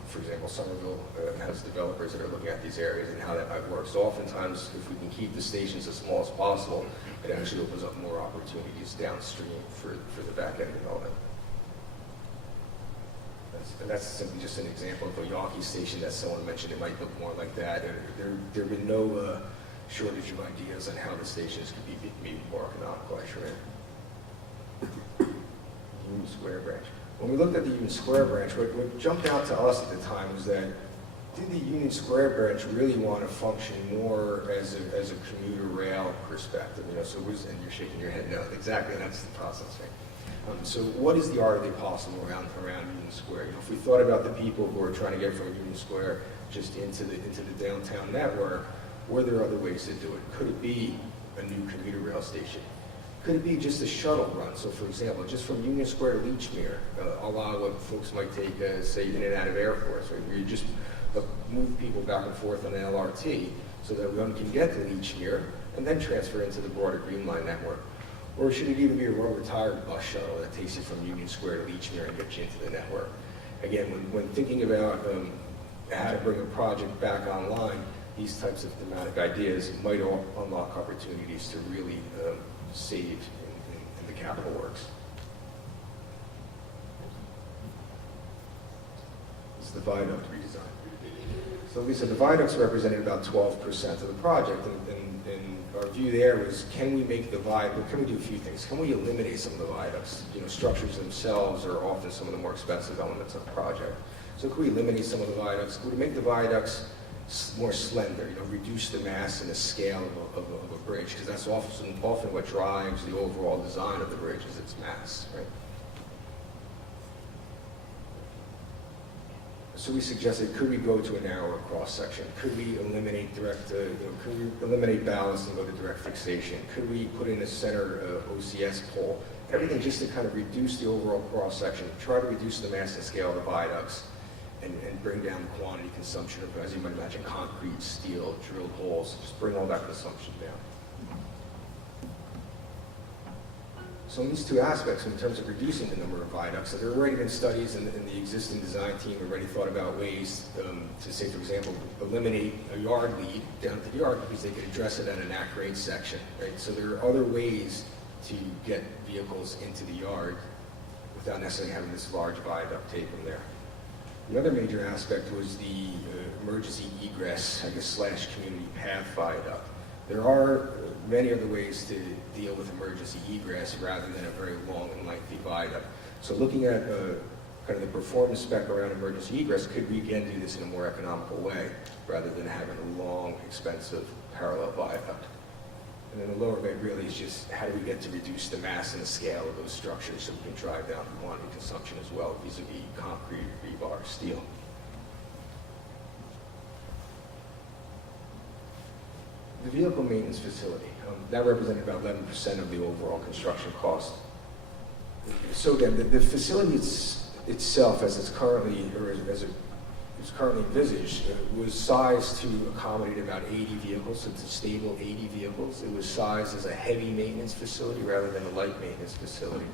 for example, Somerville has developers that are looking at these areas and how that might work. So oftentimes, if we can keep the stations as small as possible, it actually opens up more opportunities downstream for the back-end development. That's simply just an example of a Yawkey station that someone mentioned. It might look more like that. There have been no shortage of ideas on how the stations could be made more economical, Union Square branch. When we looked at the Union Square branch, what jumped out to us at the time was that, did the Union Square branch really want to function more as a commuter rail perspective? So and you're shaking your head no. Exactly, that's the process, right? So what is the art of the possible around Union Square? If we thought about the people who are trying to get from Union Square just into the downtown network, were there other ways to do it? Could it be a new commuter rail station? Could it be just a shuttle run? So for example, just from Union Square to Lechmere, a lot of what folks might take, say, in and out of airports, right? Where you just move people back and forth on the LRT so that one can get to Lechmere and then transfer into the broader Green Line network. Or should it even be a retired bus shuttle that takes you from Union Square to Lechmere and gets you into the network? Again, when thinking about how to bring a project back online, these types of thematic ideas might unlock opportunities to really save in the capital works. This is the viaduct redesign. So Lisa, the viaducts represented about 12% of the project, and our view there was, can we make the viaduct, can we do a few things? Can we eliminate some of the viaducts? You know, structures themselves are often some of the more expensive elements of the project. So could we eliminate some of the viaducts? Could we make the viaducts more slender, you know, reduce the mass and the scale of a bridge? Because that's often what drives the overall design of the bridge is its mass, right? So we suggested, could we go to a narrower cross-section? Could we eliminate could we eliminate ballast and go to direct fixation? Could we put in a center OCS pole? Everything just to kind of reduce the overall cross-section, try to reduce the mass and scale of the viaducts, and bring down the quantity consumption of, as you might imagine, concrete, steel, drilled holes, just bring all that consumption down. So in these two aspects, in terms of reducing the number of viaducts, there have already been studies, and the existing design team already thought about ways to say, for example, eliminate a yard lead down at the yard because they could address it at an at-grade section, right? So there are other ways to get vehicles into the yard without necessarily having this large viaduct taken there. The other major aspect was the emergency egress, I guess, slash community path viaduct. There are many other ways to deal with emergency egress rather than a very long and lengthy viaduct. So looking at kind of the performance spec around emergency egress, could we again do this in a more economical way rather than having a long, expensive parallel viaduct? And then the lower bit really is just how do we get to reduce the mass and the scale of those structures so we can drive down the quantity consumption as well, vis-a-vis concrete, rebar, steel. The vehicle maintenance facility, that represented about 11% of the overall construction cost. So again, the facility itself, as it's currently, or as it's currently envisaged, was sized to accommodate about 80 vehicles. So it's a stable 80 vehicles. It was sized as a heavy maintenance facility rather than a light maintenance facility.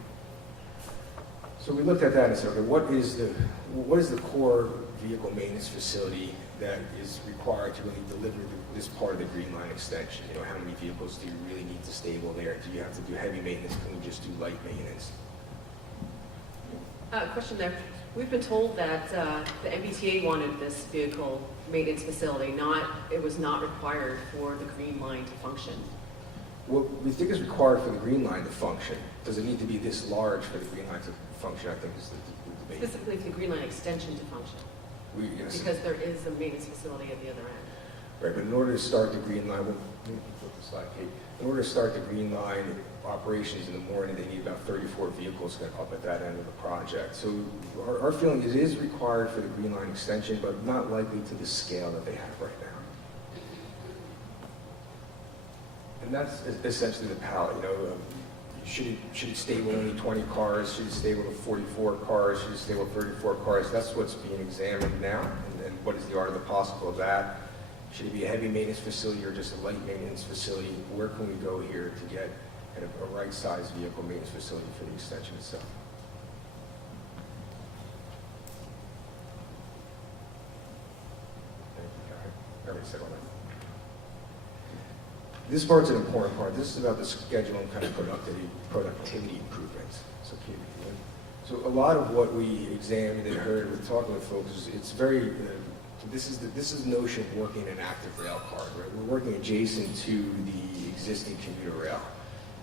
So we looked at that and said, okay, what is the core vehicle maintenance facility that is required to really deliver this part of the Green Line extension? You know, how many vehicles do you really need to stable there? Do you have to do heavy maintenance? Can we just do light maintenance? Question there. We've been told that the MBTA wanted this vehicle maintenance facility, it was not required for the Green Line to function. What we think is required for the Green Line to function. Does it need to be this large for the Green Line to function? I think is the debate. Specifically for the Green Line extension to function. Yes. Because there is a maintenance facility at the other end. Right, but in order to start the Green Line, flip the slide, Kate. In order to start the Green Line operations in the morning, they need about 34 vehicles up at that end of the project. So our feeling is it is required for the Green Line extension, but not likely to the scale that they have right now. And that's essentially the palette. You know, should it stable only 20 cars? Should it stable to 44 cars? Should it stable 34 cars? That's what's being examined now, and what is the art of the possible of that? Should it be a heavy maintenance facility or just a light maintenance facility? Where can we go here to get kind of a right-sized vehicle maintenance facility for the extension itself? Thank you, Karen. I already said all that. This part's an important part. This is about the schedule and kind of productivity improvements. So, so a lot of what we examined and heard with talking with folks is it's very. This is the notion of working an active rail car. Right? We're working adjacent to the existing commuter rail,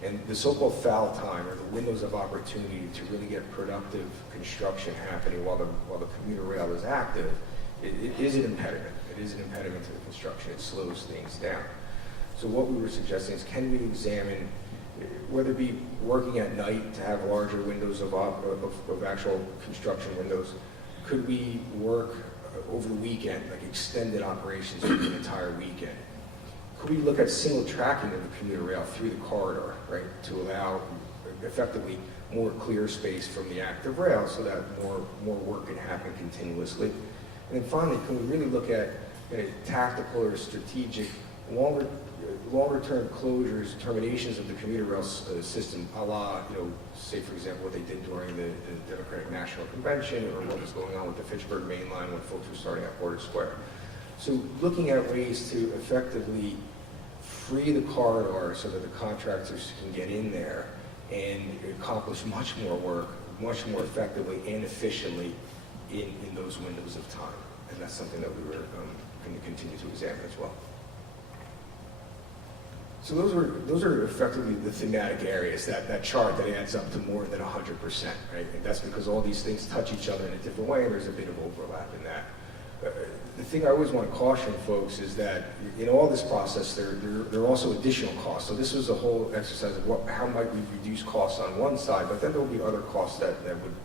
and the so-called foul time or the windows of opportunity to really get productive construction happening while the commuter rail is active, it is an impediment. It is an impediment to the construction. It slows things down. So what we were suggesting is, can we examine whether it be working at night to have larger windows of actual construction windows? Could we work over the weekend, like extended operations over the entire weekend? Could we look at single tracking of the commuter rail through the corridor, right, to allow effectively more clear space from the active rail so that more work can happen continuously? And then finally, can we really look at tactical or strategic longer-term closures, terminations of the commuter rail system, a la, say for example what they did during the Democratic National Convention, or what was going on with the Fitchburg Main Line when folks were starting at Border Square. So looking at ways to effectively free the corridor so that the contractors can get in there and accomplish much more work, much more effectively and efficiently in those windows of time. And that's something that we were going to continue to examine as well. So those are effectively the thematic areas, that chart that adds up to more than 100%, right? And that's because all these things touch each other in a different way, and there's a bit of overlap in that. The thing I always want to caution folks is that in all this process, there are also additional costs. So this was a whole exercise of how might we reduce costs on one side, but then there will be other costs that would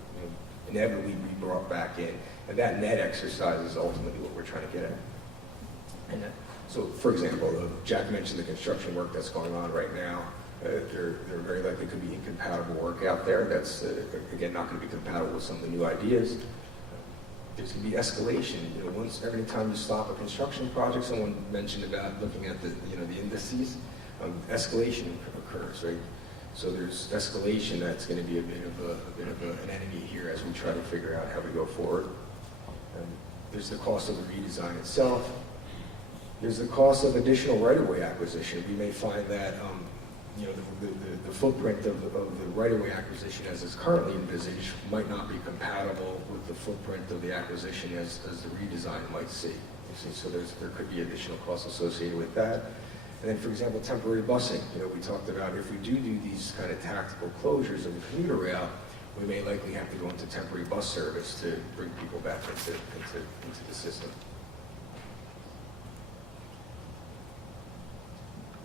inevitably be brought back in. And that net exercise is ultimately what we're trying to get at. And so, for example, Jack mentioned the construction work that's going on right now. There very likely could be incompatible work out there that's, again, not going to be compatible with some of the new ideas. There's going to be escalation. Every time you stop a construction project, someone mentioned about looking at the indices. Escalation occurs, right? So there's escalation that's going to be a bit of an enemy here as we try to figure out how we go forward. There's the cost of the redesign itself. There's the cost of additional right-of-way acquisition. We may find that the footprint of the right-of-way acquisition as it's currently envisaged might not be compatible with the footprint of the acquisition as the redesign might see. So there could be additional costs associated with that. And then, for example, temporary busing. We talked about if we do these kind of tactical closures of the commuter rail, we may likely have to go into temporary bus service to bring people back into the system.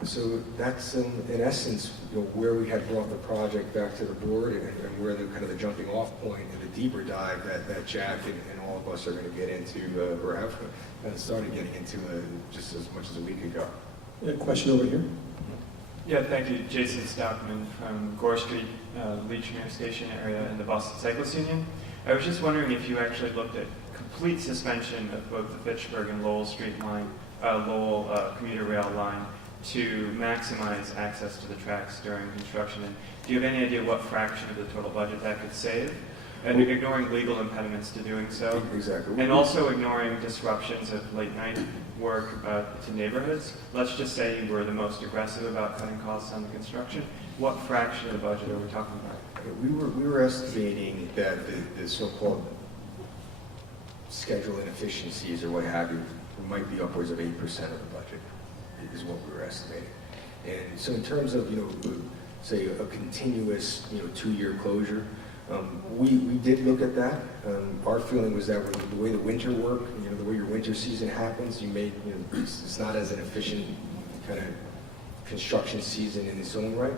So that's in essence where we had brought the project back to the board and where the kind of the jumping off point and the deeper dive that Jack and all of us are going to get into or have started getting into just as much as a week ago. A question over here. Yeah, thank you. Jason Stockman from Gore Street, Lechmere Station area in the Boston Cyclists Union. I was just wondering if you actually looked at complete suspension of both the Fitchburg and Lowell Street line, Lowell commuter rail line, to maximize access to the tracks during construction. And do you have any idea what fraction of the total budget that could save? And ignoring legal impediments to doing so. Exactly. And also ignoring disruptions of late night work to neighborhoods. Let's just say you were the most aggressive about cutting costs on the construction. What fraction of the budget are we talking about? We were estimating that the so-called schedule inefficiencies or what have you might be upwards of 8% of the budget is what we were estimating. And so in terms of, say a continuous, 2-year closure, we did look at that. Our feeling was that the way the winter work, the way your winter season happens, it's not as an efficient kind of construction season in its own right.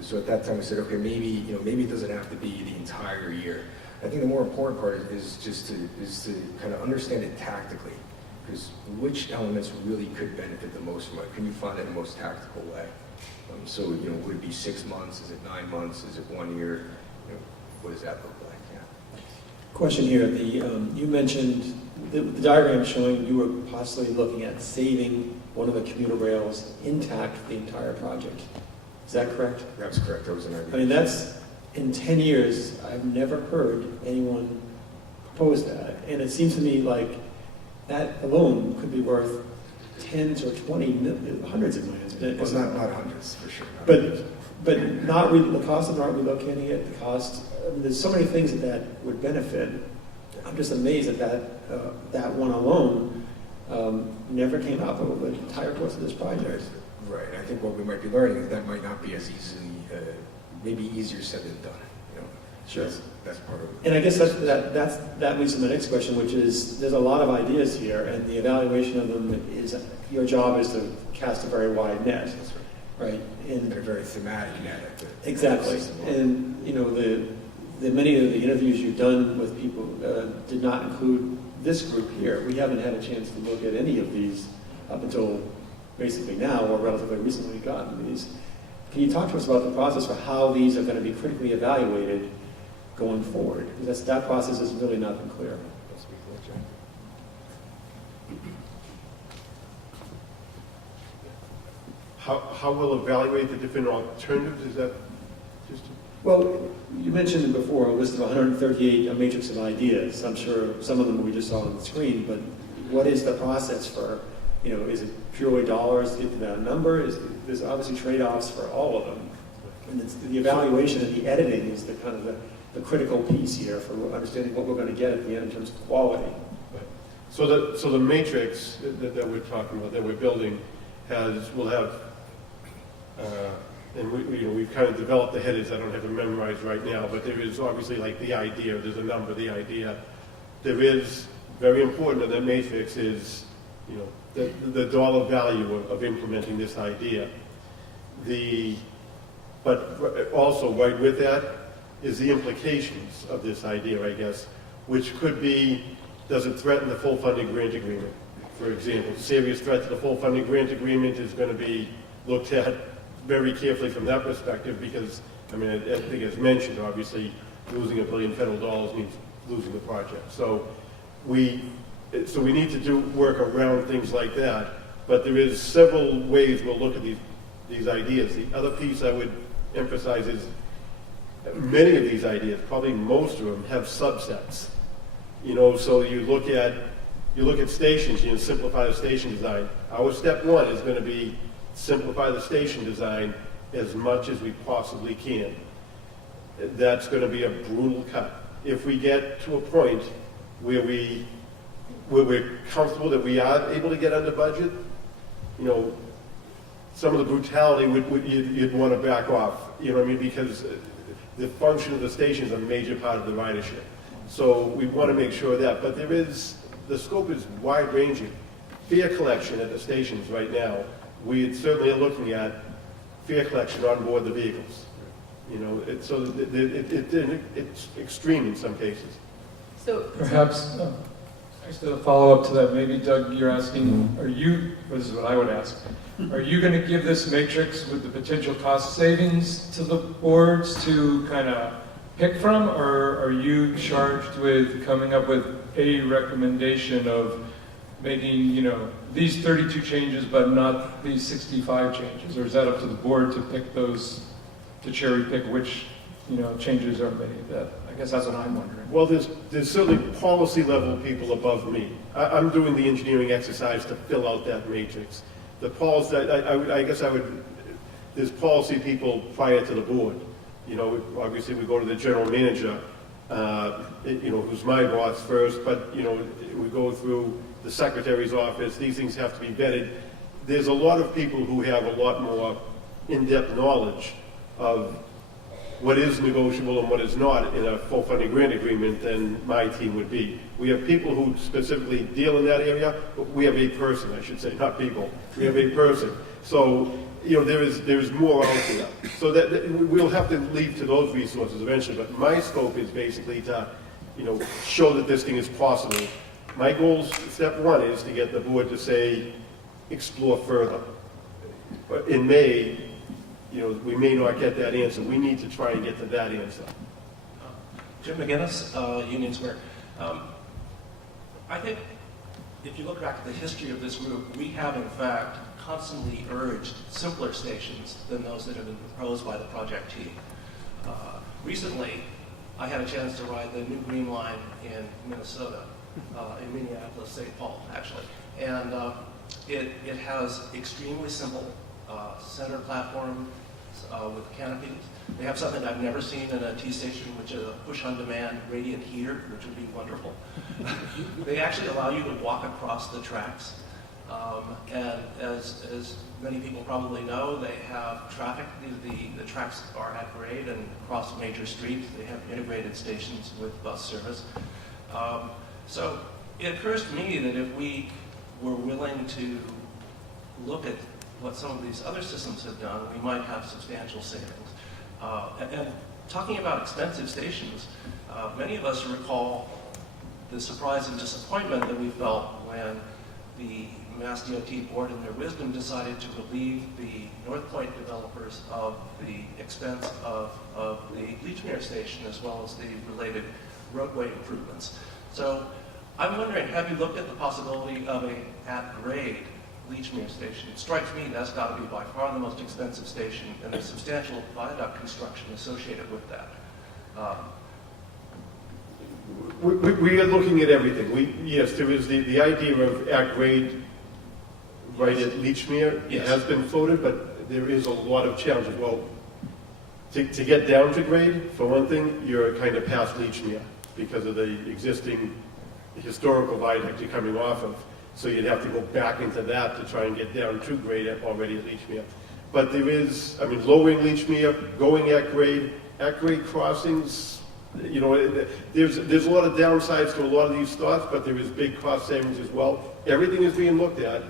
So at that time we said, okay, maybe it doesn't have to be the entire year. I think the more important part is to kind of understand it tactically. Because which elements really could benefit the most from it? Can you find it in the most tactical way? So, would it be 6 months? Is it 9 months? Is it 1 year? What does that look like? Yeah. Question here. You mentioned the diagram showing you were possibly looking at saving one of the commuter rails intact for the entire project. Is that correct? That's correct. That was an idea. I mean, that's in 10 years, I've never heard anyone propose that. And it seems to me like that alone could be worth tens or 20 million, hundreds of millions. Well, not hundreds, for sure. But not the cost of not relocating it, the cost, there's so many things that would benefit. I'm just amazed that one alone never came up over the entire course of this project. Right. I think what we might be learning is that might not be as easily, maybe easier said than done. Sure. That's part of it. And I guess that leads to my next question, which is, there's a lot of ideas here, and the evaluation of them is, your job is to cast a very wide net. That's right. Right? And they're very thematic net. Exactly. And, the many of the interviews you've done with people did not include this group here. We haven't had a chance to look at any of these up until basically now, or relatively recently we've gotten these. Can you talk to us about the process for how these are going to be critically evaluated going forward? Because that process has really not been clear. How we'll evaluate the different alternatives, is that just? Well, you mentioned before a list of 138, a matrix of ideas. I'm sure some of them we just saw on the screen, but what is the process for, is it purely dollars to get to that number? There's obviously trade-offs for all of them. And it's the evaluation and the editing is the kind of the critical piece here for understanding what we're going to get at the end in terms of quality. So the matrix that we're talking about, that we're building, will have And we've kind of developed the headers. I don't have them memorized right now, but there is obviously like the idea. There's a number, the idea. There is, very important in that matrix is, the dollar value of implementing this idea. But also right with that is the implications of this idea, I guess, which could be, does it threaten the full funding grant agreement? For example, serious threat to the full funding grant agreement is going to be looked at very carefully from that perspective because, I think as mentioned, obviously, losing $1 billion federal dollars means losing the project. So we need to do work around things like that, but there is several ways we'll look at these ideas. The other piece I would emphasize is many of these ideas, probably most of them, have subsets. So you look at stations, simplify the station design. Our step one is going to be simplify the station design as much as we possibly can. That's going to be a brutal cut. If we get to a point where we're comfortable that we are able to get under budget, some of the brutality you'd want to back off. Because the function of the station is a major part of the ridership. So we want to make sure of that. But the scope is wide-ranging. Fare collection at the stations right now, we certainly are looking at fare collection on board the vehicles. It's extreme in some cases. So Perhaps, just a follow-up to that, maybe Doug, you're asking, this is what I would ask, are you going to give this matrix with the potential cost savings to the boards to kind of pick from, or are you charged with coming up with a recommendation of making, these 32 changes but not these 65 changes? Or is that up to the board to pick those, to cherry pick which, changes are made? I guess that's what I'm wondering. Well, there's certainly policy level people above me. I'm doing the engineering exercise to fill out that matrix. The policy, there's policy people prior to the board. Obviously we go to the general manager, who's my boss first, but, we go through the secretary's office. These things have to be vetted. There's a lot of people who have a lot more in-depth knowledge of what is negotiable and what is not in a full funding grant agreement than my team would be. We have people who specifically deal in that area, but we have a person, I should say, not people. We have a person. So, there's more out there. So that we'll have to leave to those resources eventually, but my scope is basically to, show that this thing is possible. My goal, step one, is to get the board to say, explore further. But in May, we may not get that answer. We need to try and get to that answer. Jim McGinnis, Union Square. I think if you look back at the history of this group, we have in fact constantly urged simpler stations than those that have been proposed by the project team. Recently, I had a chance to ride the new Green Line in Minnesota, in Minneapolis, St. Paul, actually. And it has extremely simple center platform with canopies. They have something I've never seen in a T-station, which is a push-on-demand radiant heater, which would be wonderful. They actually allow you to walk across the tracks. And as many people probably know, they have traffic. The tracks are at grade and across major streets. They have integrated stations with bus service. So it occurs to me that if we were willing to look at what some of these other systems have done, we might have substantial savings. And talking about expensive stations, many of us recall the surprise and disappointment that we felt when the MassDOT board in their wisdom decided to relieve the North Point developers of the expense of the Lechmere station as well as the related roadway improvements. So I'm wondering, have you looked at the possibility of a at-grade Lechmere station? It strikes me that's got to be by far the most expensive station, and there's substantial viaduct construction associated with that. We are looking at everything. Yes, there is the idea of at-grade right at Lechmere. It Yes. has been floated, but there is a lot of challenges. Well, to get down to grade, for one thing, you're kind of past Lechmere because of the existing historical viaduct you're coming off of. So you'd have to go back into that to try and get down to grade already at Lechmere. But there is, I mean, lowering Lechmere, going at grade crossings, you know, there's a lot of downsides to a lot of these thoughts, but there is big cost savings as well. Everything is being looked at.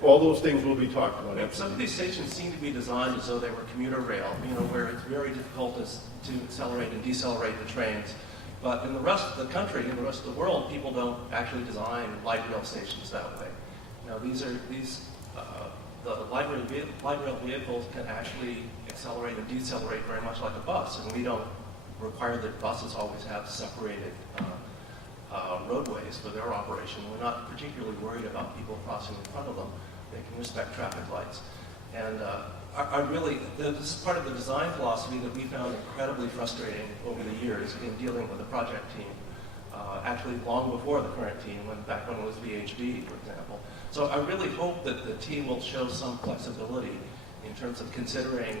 All those things will be talked about. I mean, some of these stations seem to be designed as though they were commuter rail, you know, where it's very difficult to accelerate and decelerate the trains. But in the rest of the country, in the rest of the world, people don't actually design light rail stations that way. You know, the light rail vehicles can actually accelerate and decelerate very much like a bus, and we don't require that buses always have separated roadways for their operation. We're not particularly worried about people crossing in front of them. They can respect traffic lights. And this is part of the design philosophy that we found incredibly frustrating over the years in dealing with the project team. Actually, long before the current team, back when it was VHB, for example. So I really hope that the team will show some flexibility in terms of considering,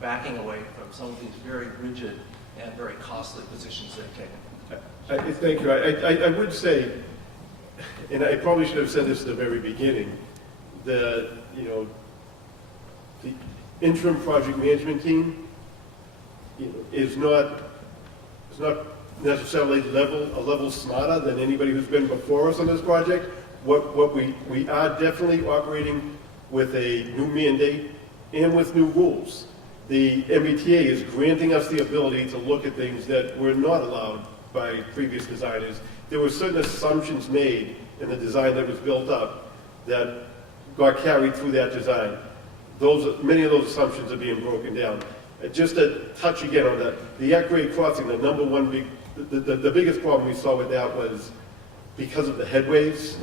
backing away from some of these very rigid and very costly positions they've taken. Thank you. I would say, and I probably should have said this at the very beginning, the interim project management team is not necessarily a level smarter than anybody who's been before us on this project. What we are definitely operating with a new mandate and with new rules. The MBTA is granting us the ability to look at things that were not allowed by previous designers. There were certain assumptions made in the design that was built up that got carried through that design. Many of those assumptions are being broken down. Just to touch again on that, the at-grade crossing, the biggest problem we saw with that was because of the headways.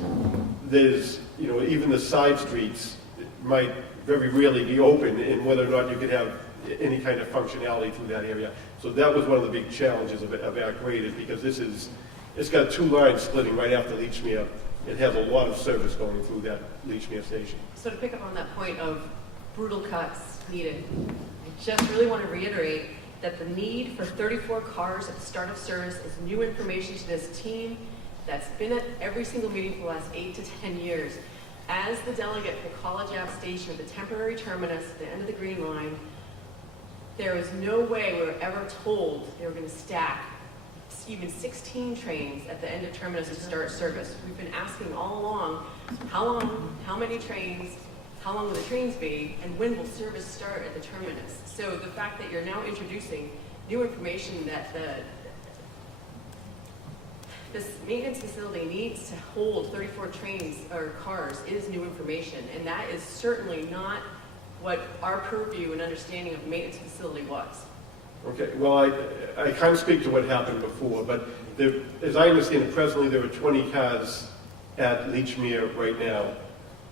There's, even the side streets might very rarely be open, and whether or not you could have any kind of functionality through that area. So that was one of the big challenges of at-grade, is because it's got two lines splitting right after Lechmere. It has a lot of service going through that Lechmere station. So to pick up on that point of brutal cuts needed, I just really want to reiterate that the need for 34 cars at the start of service is new information to this team that's been at every single meeting for the last 8 to 10 years. As the delegate for College Ave Station at the temporary terminus at the end of the Green Line, there is no way we were ever told they were going to stack even 16 trains at the end of terminus to start service. We've been asking all along, how long, how many trains, how long will the trains be, and when will service start at the terminus? So the fact that you're now introducing new information that this maintenance facility needs to hold 34 trains or cars is new information, and that is certainly not what our purview and understanding of maintenance facility was. Okay, well, I can't speak to what happened before, but as I understand it, presently there are 20 cars at Lechmere right now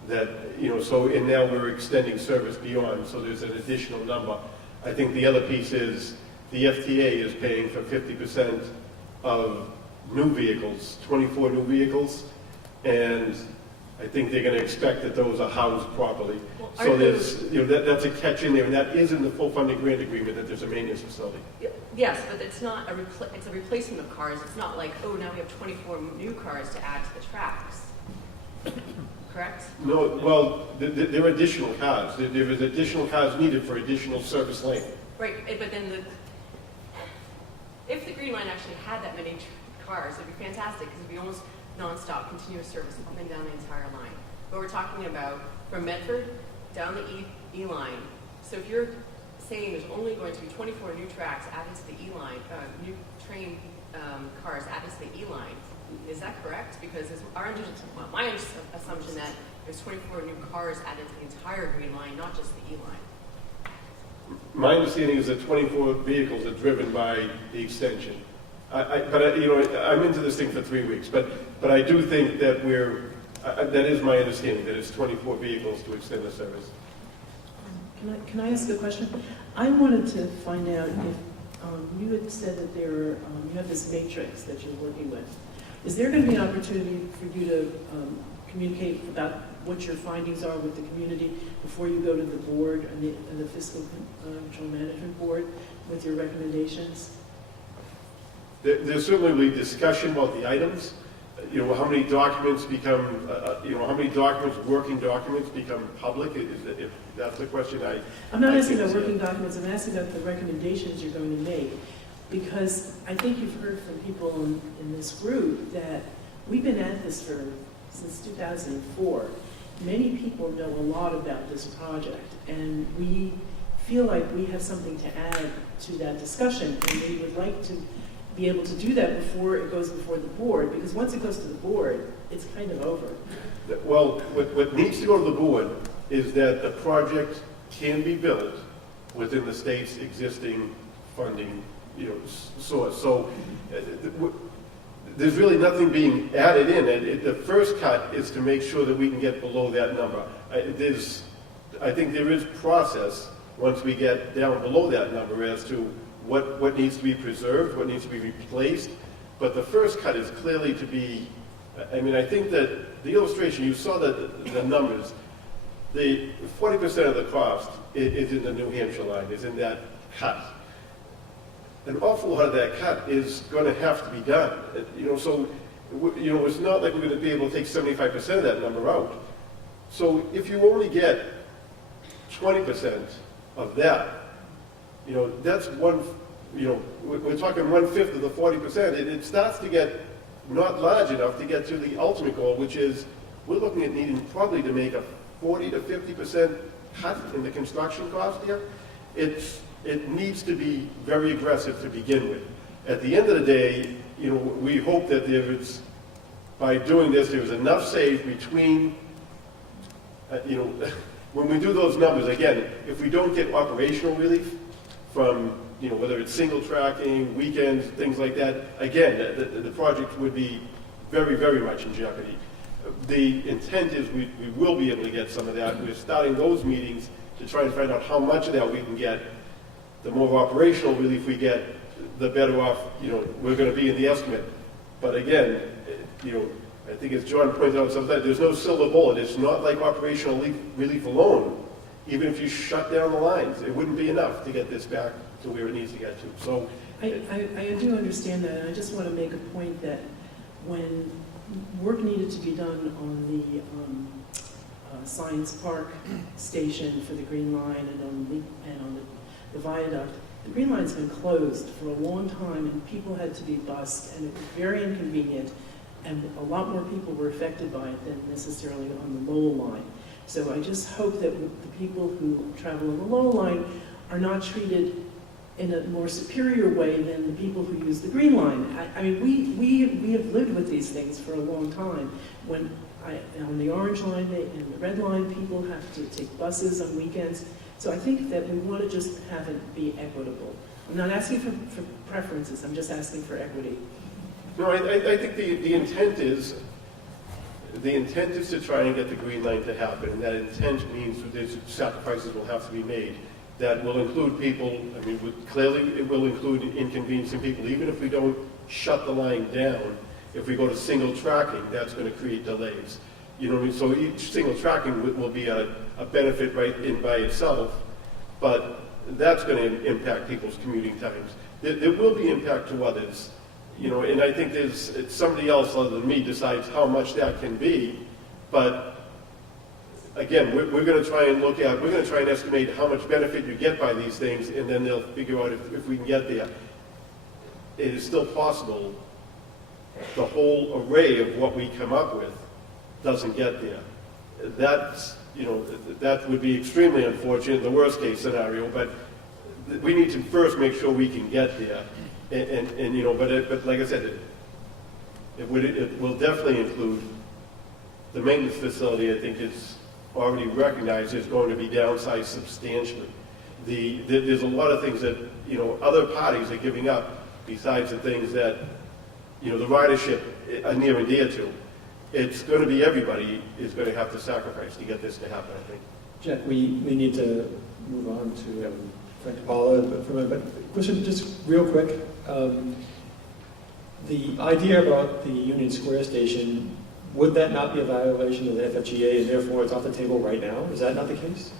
that, and now we're extending service beyond, so there's an additional number. I think the other piece is the FTA is paying for 50% of new vehicles, 24 new vehicles, and I think they're going to expect that those are housed properly. Well, so there's, that's a catch in there, and that is in the full funding grant agreement that there's a maintenance facility. Yes, but it's not it's a replacement of cars. It's not like, oh, now we have 24 new cars to add to the tracks. Correct? No, well, there are additional cars. There is additional cars needed for additional service lane. Right, but then if the Green Line actually had that many cars, it'd be fantastic, because it'd be almost non-stop, continuous service up and down the entire line. But we're talking about from Medford down the E line. So if you're saying there's only going to be 24 new tracks added to the E line, new train cars added to the E line, is that correct? Because it's my assumption that there's 24 new cars added to the entire Green Line, not just the E line. My understanding is that 24 vehicles are driven by the extension. I'm into this thing for 3 weeks, but I do think that that is my understanding, that it's 24 vehicles to extend the service. Can I ask a question? I wanted to find out if you had said that you have this matrix that you're working with. Is there going to be an opportunity for you to communicate about what your findings are with the community before you go to the board and the fiscal control management board with your recommendations? There's certainly discussion about the items. how many documents become, how many documents, working documents become public? If that's the question I'm not I asking think about so. working documents, I'm asking about the recommendations you're going to make. Because I think you've heard from people in this group that we've been at this since 2004. Many people know a lot about this project, and we feel like we have something to add to that discussion, and we would like to be able to do that before it goes before the board, because once it goes to the board, it's kind of over. Well, what needs to go to the board is that the project can be built within the state's existing funding, source. So there's really nothing being added in. And the first cut is to make sure that we can get below that number. I think there is process once we get down below that number as to what needs to be preserved, what needs to be replaced. But the first cut is clearly to be, I think that the illustration, you saw the numbers, the 40% of the cost is in the New Hampshire line, is in that cut. An awful lot of that cut is going to have to be done. So it's not like we're going to be able to take 75% of that number out. So if you only get 20% of that, that's we're talking 1/5 of the 40%. It starts to get not large enough to get to the ultimate goal, which is we're looking at needing probably to make a 40 to 50% cut in the construction cost here. It needs to be very aggressive to begin with. At the end of the day, we hope that by doing this, there's enough saved between, when we do those numbers, again, if we don't get operational relief from, whether it's single tracking, weekends, things like that, again, the project would be very, very much in jeopardy. The intent is we will be able to get some of that. We're starting those meetings to try and find out how much of that we can get. The more operational relief we get, the better off, we're going to be in the estimate. But again, I think as John pointed out sometimes, there's no silver bullet. It's not like operational relief alone. Even if you shut down the lines, it wouldn't be enough to get this back to where it needs to get to. So I do understand that, and I just want to make a point that when work needed to be done on the Science Park station for the Green Line and on the viaduct, the Green Line's been closed for a long time, and people had to be bused, and it was very inconvenient, and a lot more people were affected by it than necessarily on the Lowell Line. So I just hope that the people who travel on the Lowell Line are not treated in a more superior way than the people who use the Green Line. We have lived with these things for a long time. When on the Orange Line and the Red Line, people have to take buses on weekends. So I think that we want to just have it be equitable. I'm not asking for preferences, I'm just asking for equity. no, I think the intent is to try and get the Green Line to happen, and that intent means that sacrifices will have to be made. That will include people, clearly it will include inconveniencing people, even if we don't shut the line down. If we go to single tracking, that's going to create delays. So each single tracking will be a benefit right in by itself, but that's going to impact people's commuting times. There will be impact to others, and I think it's somebody else other than me decides how much that can be, but again, we're going to try and estimate how much benefit you get by these things, and then they'll figure out if we can get there. It is still possible the whole array of what we come up with doesn't get there. That would be extremely unfortunate, the worst case scenario, but we need to first make sure we can get there. But like I said, it will definitely include the maintenance facility. I think it's already recognized is going to be downsized substantially. There's a lot of things that other parties are giving up besides the things that the ridership are near and dear to. It's going to be everybody is going to have to sacrifice to get this to happen, I think. Jack, we need to move on to Frank Paula, but question just real quick. The idea about the Union Square station, would that not be a violation of the FFGA and therefore it's off the table right now? Is that not the case?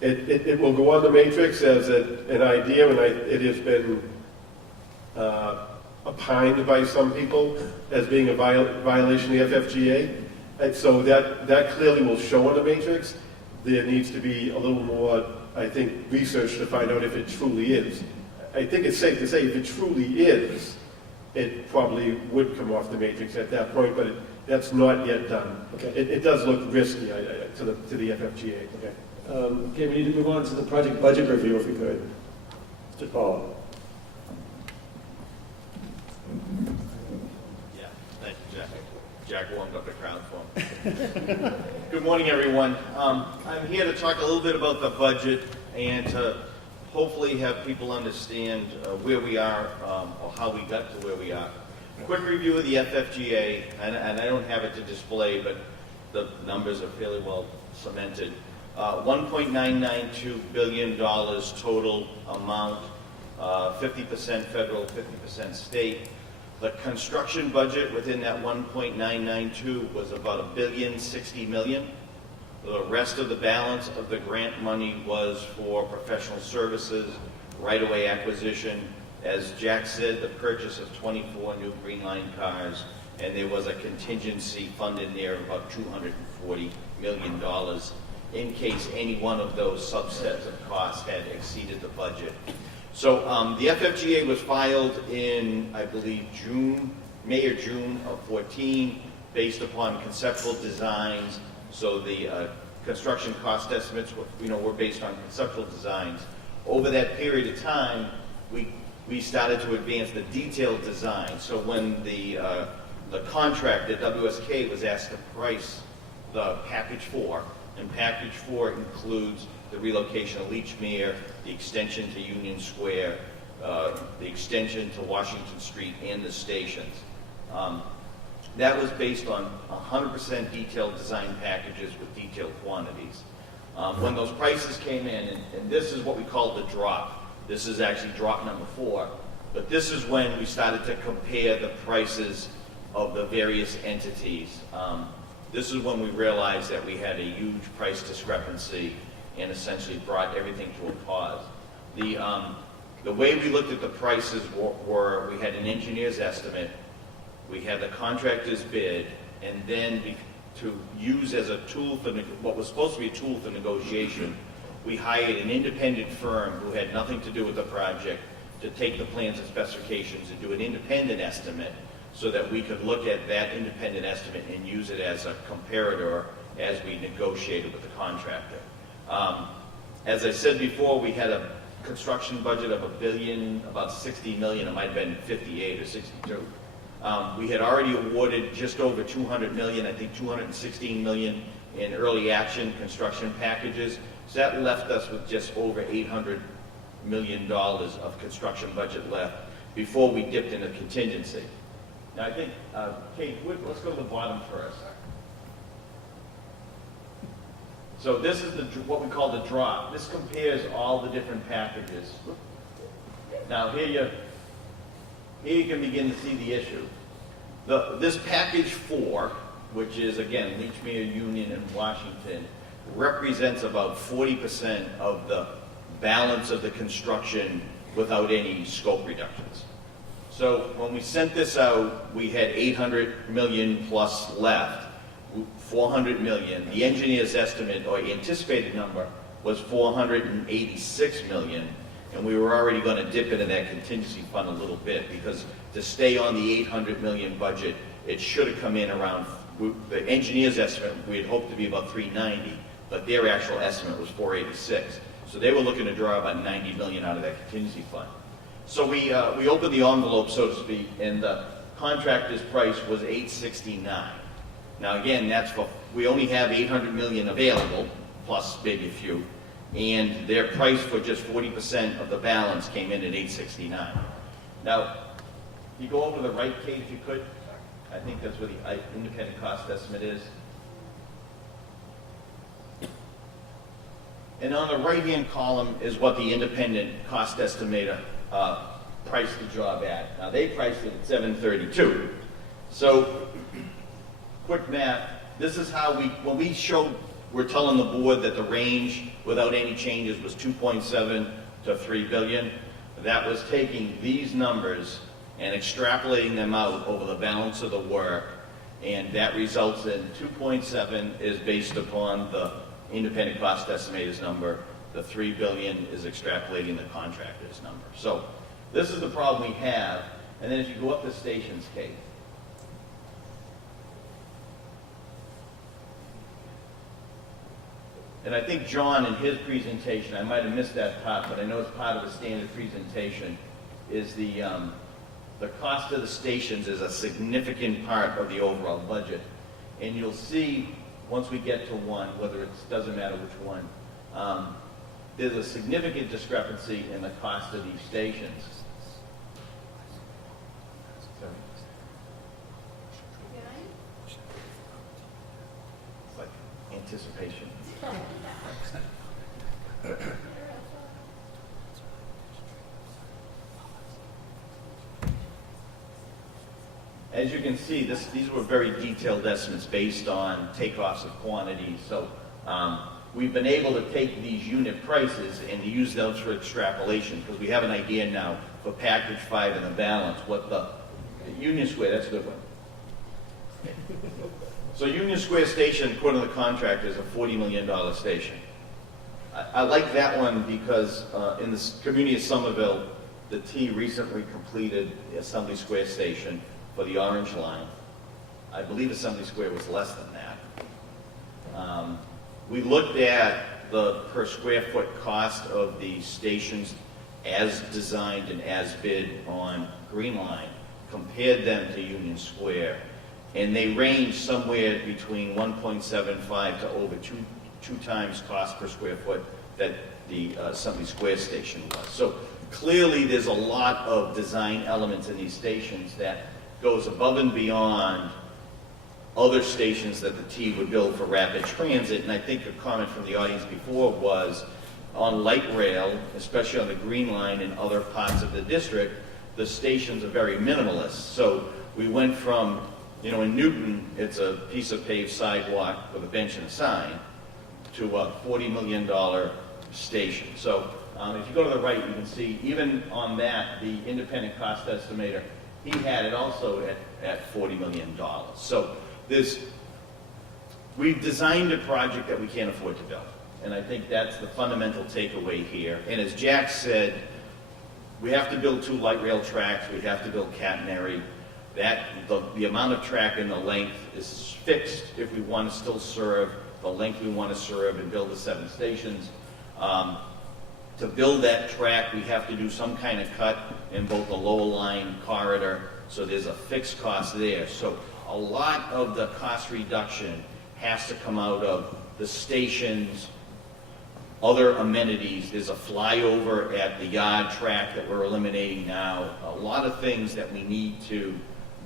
It will go on the matrix as an idea, and it has been opined by some people as being a violation of the FFGA. And so that clearly will show on the matrix. There needs to be a little more, I think, research to find out if it truly is. I think it's safe to say if it truly is, it probably would come off the matrix at that point, but that's not yet done. Okay. It does look risky to the FFGA. Okay. Okay, we need to move on to the project budget review if we could. Mr. Paul. Yeah, thank you, Jack. Jack warmed up the crowd for me. Good morning, everyone. I'm here to talk a little bit about the budget and to hopefully have people understand where we are or how we got to where we are. Quick review of the FFGA, and I don't have it to display, but the numbers are fairly well cemented. $1.992 billion total amount, 50% federal, 50% state. The construction budget within that 1.992 was about $1.06 billion. The rest of the balance of the grant money was for professional services, right-of-way acquisition. As Jack said, the purchase of 24 new Green Line cars, and there was a contingency fund in there of about $240 million in case any one of those subsets of costs had exceeded the budget. So the FFGA was filed in, I believe, May or June of 14, based upon conceptual designs. So the construction cost estimates were based on conceptual designs. Over that period of time, we started to advance the detailed design. So when the contractor, WSK, was asked to price the package 4, and package 4 includes the relocation of Lechmere, the extension to Union Square, the extension to Washington Street, and the stations. That was based on 100% detailed design packages with detailed quantities. When those prices came in, and this is what we call the drop. This is actually drop number 4, but this is when we started to compare the prices of the various entities. This is when we realized that we had a huge price discrepancy and essentially brought everything to a pause. The way we looked at the prices were we had an engineer's estimate, we had the contractor's bid, and then to use as a tool for what was supposed to be a tool for negotiation, we hired an independent firm who had nothing to do with the project to take the plans and specifications and do an independent estimate so that we could look at that independent estimate and use it as a comparator as we negotiated with the contractor. As I said before, we had a construction budget of $1 billion, about $60 million, it might have been 58 or 62. We had already awarded just over $200 million, I think $216 million in early action construction packages. So that left us with just over $800 million of construction budget left before we dipped into contingency. Now I think, Kate, let's go to the bottom first. So this is what we call the drop. This compares all the different packages. Now here you can begin to see the issue. This package 4, which is again Lechmere, Union, and Washington, represents about 40% of the balance of the construction without any scope reductions. So when we sent this out, we had $800 million plus left, $400 million. The engineer's estimate or anticipated number was $486 million, and we were already going to dip into that contingency fund a little bit because to stay on the $800 million budget, it should have come in around, the engineer's estimate, we had hoped to be about $390, but their actual estimate was $486. So they were looking to draw about $90 million out of that contingency fund. So we opened the envelope, so to speak, and the contractor's price was $869. Now again, we only have $800 million available, plus maybe a few, and their price for just 40% of the balance came in at $869. Now, you go over to the right, Kate, if you could. I think that's where the independent cost estimate is. And on the right-hand column is what the independent cost estimator priced the job at. Now, they priced it at $732. So, quick math, this is how we're telling the board that the range without any changes was 2.7 to 3 billion. That was taking these numbers and extrapolating them out over the balance of the work, and that results in 2.7 is based upon the independent cost estimators number. The 3 billion is extrapolating the contractor's number. So this is the problem we have. And then if you go up the stations, Kate. And I think John, in his presentation, I might have missed that part, but I know it's part of the standard presentation, is the cost of the stations is a significant part of the overall budget. And you'll see, once we get to one, whether it doesn't matter which one, there's a significant discrepancy in the cost of these stations. It's like anticipation. As you can see, these were very detailed estimates based on takeoffs of quantities. So we've been able to take these unit prices and use those for extrapolation because we have an idea now for package 5 and the balance, what the Union Square, that's a good one. So Union Square Station, according to the contractor, is a $40 million station. I like that one because in the community of Somerville, the T recently completed the Assembly Square Station for the Orange Line. I believe Assembly Square was less than that. We looked at the per square foot cost of the stations as designed and as bid on Green Line, compared them to Union Square, and they range somewhere between 1.75 to over two times cost per square foot that the Assembly Square station was. So clearly there's a lot of design elements in these stations that goes above and beyond other stations that the T would build for rapid transit. And I think a comment from the audience before was on light rail, especially on the Green Line and other parts of the district, the stations are very minimalist. So we went from, in Newton, it's a piece of paved sidewalk with a bench and a sign, to a $40 million station. So if you go to the right, you can see even on that, the independent cost estimator, he had it also at $40 million. So we've designed a project that we can't afford to build. And I think that's the fundamental takeaway here. And as Jack said, we have to build 2 light rail tracks, we have to build catenary. The amount of track and the length is fixed if we want to still serve the length we want to serve and build the 7 stations. To build that track, we have to do some kind of cut in both the lower line corridor, so there's a fixed cost there. So a lot of the cost reduction has to come out of the stations, other amenities. There's a flyover at the yard track that we're eliminating now. A lot of things that we need to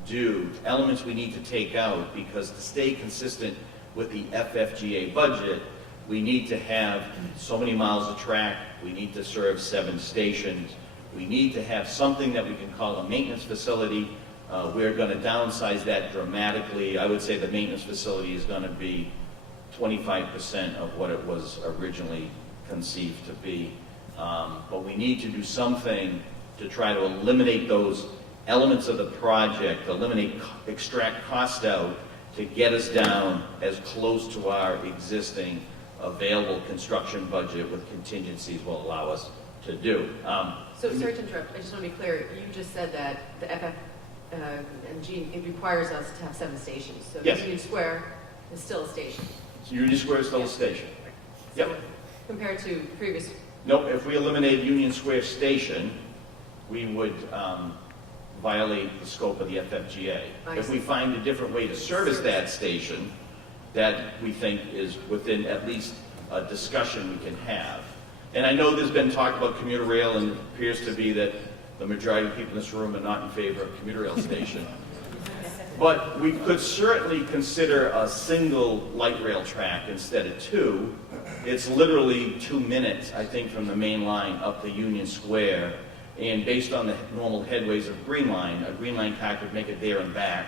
do, elements we need to take out, because to stay consistent with the FFGA budget, we need to have so many miles of track, we need to serve 7 stations, we need to have something that we can call a maintenance facility. We're going to downsize that dramatically. I would say the maintenance facility is going to be 25% of what it was originally conceived to be. But we need to do something to try to eliminate those elements of the project, extract cost out to get us down as close to our existing available construction budget with contingencies will allow us to do. So sorry to interrupt, I just want to be clear, you just said that the FFMG, it requires us to have 7 stations. So Yes. Union Square is still a station. So Union Square is still a station. So Yep. compared to previous, Nope, if we eliminate Union Square Station, we would violate the scope of the FFGA. I If we see. find a different way to service that station, that we think is within at least a discussion we can have. And I know there's been talk about commuter rail, and it appears to be that the majority of people in this room are not in favor of commuter rail station. But we could certainly consider a single light rail track instead of 2. It's literally 2 minutes, I think, from the main line up to Union Square. And based on the normal headways of Green Line, a Green Line car could make it there and back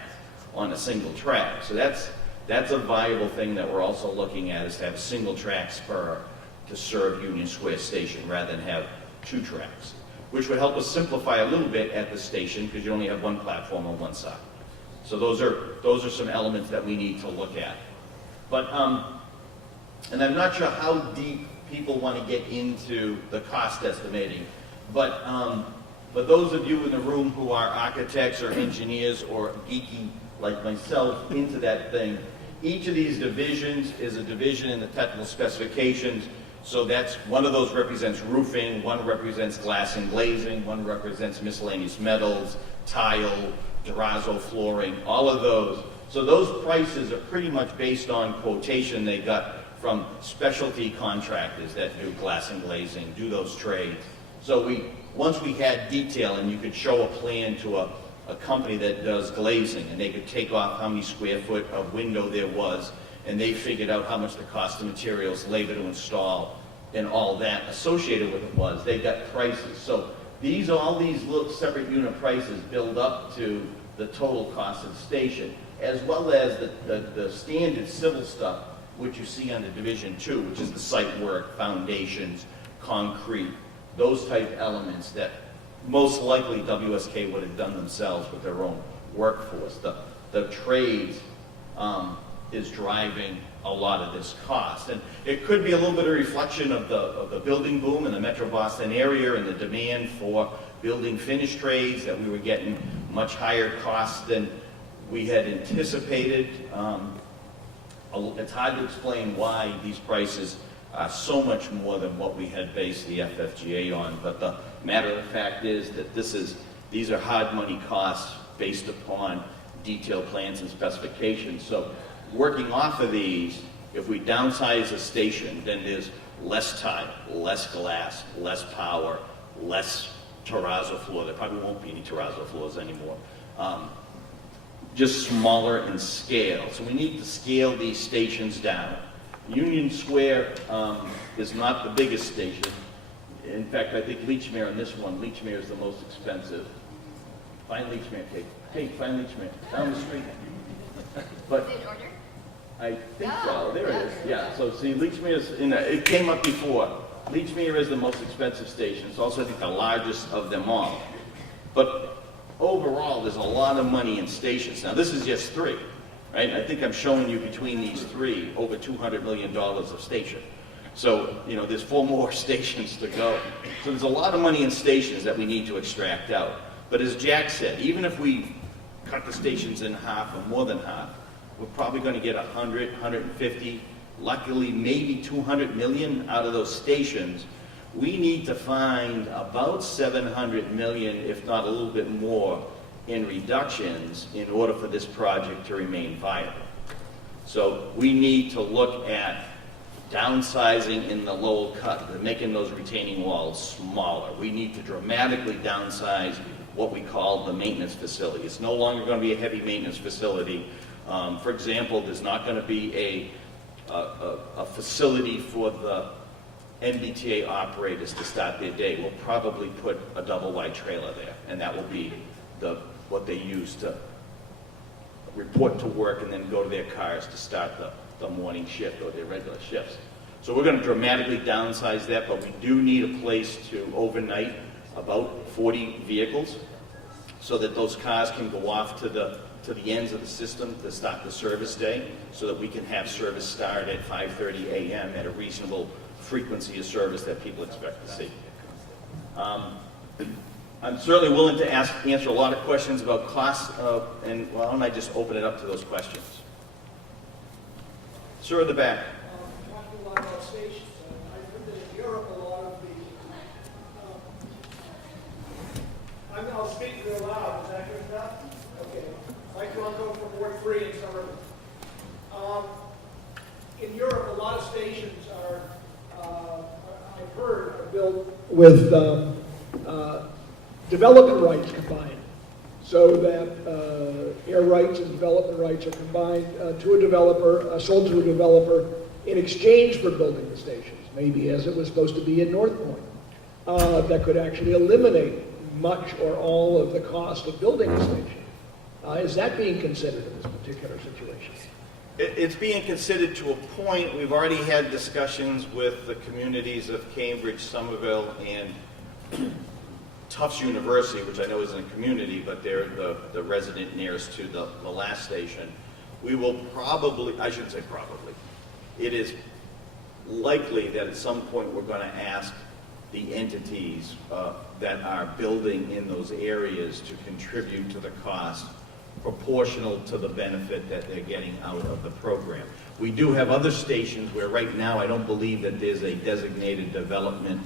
on a single track. So that's a viable thing that we're also looking at, is to have a single track spur to serve Union Square Station rather than have 2 tracks. which would help us simplify a little bit at the station because you only have one platform on one side. So those are some elements that we need to look at. But, and I'm not sure how deep people want to get into the cost estimating, but those of you in the room who are architects or engineers or geeky like myself into that thing, each of these divisions is a division in the technical specifications. So that's, one of those represents roofing, one represents glass and glazing, one represents miscellaneous metals, tile, terrazzo flooring, all of those. So those prices are pretty much based on quotation they got from specialty contractors that do glass and glazing, do those trades. So once we had detail and you could show a plan to a company that does glazing and they could take off how many square foot of window there was, and they figured out how much the cost of materials, labor to install, and all that associated with it was, they got prices. So all these little separate unit prices build up to the total cost of the station, as well as the standard civil stuff, which you see under Division 2, which is the site work, foundations, concrete, those type elements that most likely WSK would have done themselves with their own workforce. The trades is driving a lot of this cost. And it could be a little bit of reflection of the building boom in the Metro Boston area and the demand for building finish trades, that we were getting much higher costs than we had anticipated. It's hard to explain why these prices are so much more than what we had based the FFGA on, but the matter of the fact is that these are hard money costs based upon detailed plans and specifications. So working off of these, if we downsize a station, then there's less tile, less glass, less power, less terrazzo floor. There probably won't be any terrazzo floors anymore. Just smaller in scale. So we need to scale these stations down. Union Square is not the biggest station. In fact, I think Lechmere on this one, Lechmere is the most expensive. Find Lechmere, Kate. Kate, find Lechmere. Down the street. But In order? I think so. There it is. Yeah. So see, Lechmere is it came up before. Lechmere is the most expensive station. It's also, I think, the largest of them all. But overall, there's a lot of money in stations. Now, this is just 3, right? I think I'm showing you between these 3 over $200 million of station. So, there's 4 more stations to go. So there's a lot of money in stations that we need to extract out. But as Jack said, even if we cut the stations in half or more than half, we're probably going to get 100, 150, luckily maybe 200 million out of those stations. We need to find about 700 million, if not a little bit more, in reductions in order for this project to remain viable. So we need to look at downsizing in the Lowell cut, making those retaining walls smaller. We need to dramatically downsize what we call the maintenance facility. It's no longer going to be a heavy maintenance facility. For example, there's not going to be a facility for the MBTA operators to start their day. We'll probably put a double-wide trailer there, and that will be what they use to report to work and then go to their cars to start the morning shift or their regular shifts. So we're going to dramatically downsize that, but we do need a place to overnight about 40 vehicles so that those cars can go off to the ends of the system to start the service day, so that we can have service start at 5:30 a.m. at a reasonable frequency of service that people expect to see. I'm certainly willing to answer a lot of questions about costs, and why don't I just open it up to those questions? Sir, in the back. Talking a lot about stations. I've heard that in Europe, a lot of the... I'll speak real loud. Is that good enough? Okay. Mike Ronco from Ward 3 in Somerville. In Europe, a lot of stations are, I've heard, are built with development rights combined, so that air rights and development rights are combined to a developer, sold to a developer in exchange for building the stations, maybe as it was supposed to be in North Point. That could actually eliminate much or all of the cost of building a station. Is that being considered in this particular situation? It's being considered to a point. We've already had discussions with the communities of Cambridge, Somerville, and Tufts University, which I know isn't a community, but they're the resident nearest to the last station. We will probably, I shouldn't say probably, it is likely that at some point we're going to ask the entities that are building in those areas to contribute to the cost proportional to the benefit that they're getting out of the program. We do have other stations where right now I don't believe that there's a designated development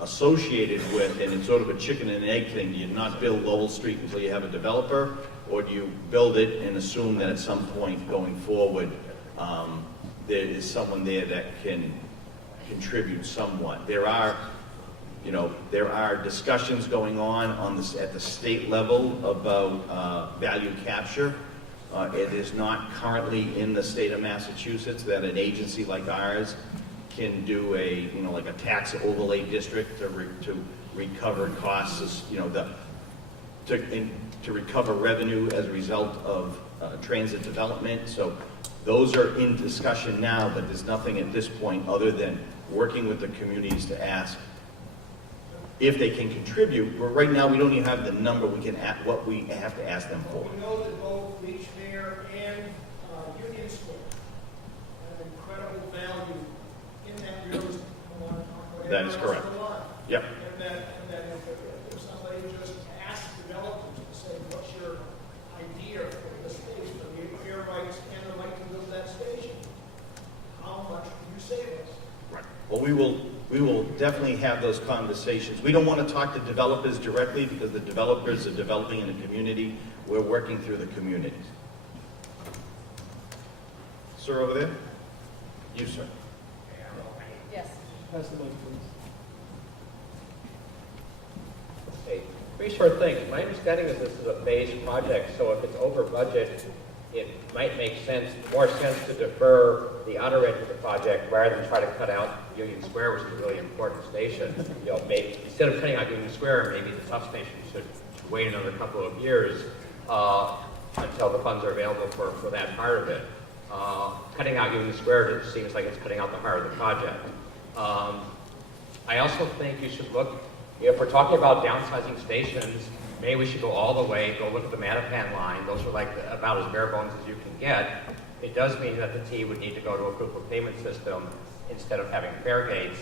associated with, and it's sort of a chicken and egg thing. Do you not build Lowell Street until you have a developer, or do you build it and assume that at some point going forward there is someone there that can contribute somewhat? There are discussions going on this at the state level about value capture. It is not currently in the state of Massachusetts that an agency like ours can do like a tax overlay district to recover costs, to recover revenue as a result of transit development. So those are in discussion now, but there's nothing at this point other than working with the communities to ask if they can contribute. But right now we don't even have the number what we have to ask them for. We know that both Lechmere and Union Square have incredible value in that real estate. That is correct. Yep. And that if somebody just asks developers to say, what's your idea for the space, for the air rights and the right to build that station, how much can you save us? Right. Well, we will definitely have those conversations. We don't want to talk to developers directly because the developers are developing in the community. We're working through the communities. Sir, over there? You, sir. Yes. Pass the mic, please. Hey, three short things. My understanding is this is a phased project, so if it's over budget, it might make more sense to defer the outer end of the project rather than try to cut out Union Square, which is a really important station. Maybe instead of cutting out Union Square, maybe the Tufts station should wait another couple of years until the funds are available for that part of it. Cutting out Union Square seems like it's cutting out the heart of the project. I also think you should look, if we're talking about downsizing stations, maybe we should go all the way, go look at the Minuteman line. Those are like about as bare bones as you can get. It does mean that the T would need to go to a proof of payment system instead of having fare gates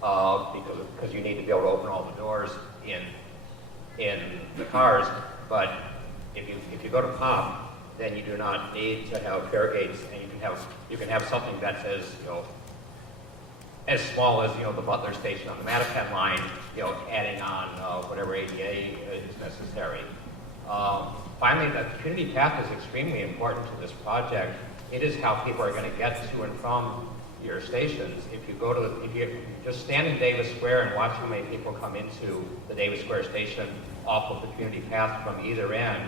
because you need to be able to open all the doors in the cars. But if you go to POP, then you do not need to have fare gates, and you can have something that says, as small as the Butler station on the Mattapan line, adding on whatever ADA is necessary. Finally, the community path is extremely important to this project. It is how people are going to get to and from your stations. If you just stand in Davis Square and watch how many people come into the Davis Square station off of the community path from either end,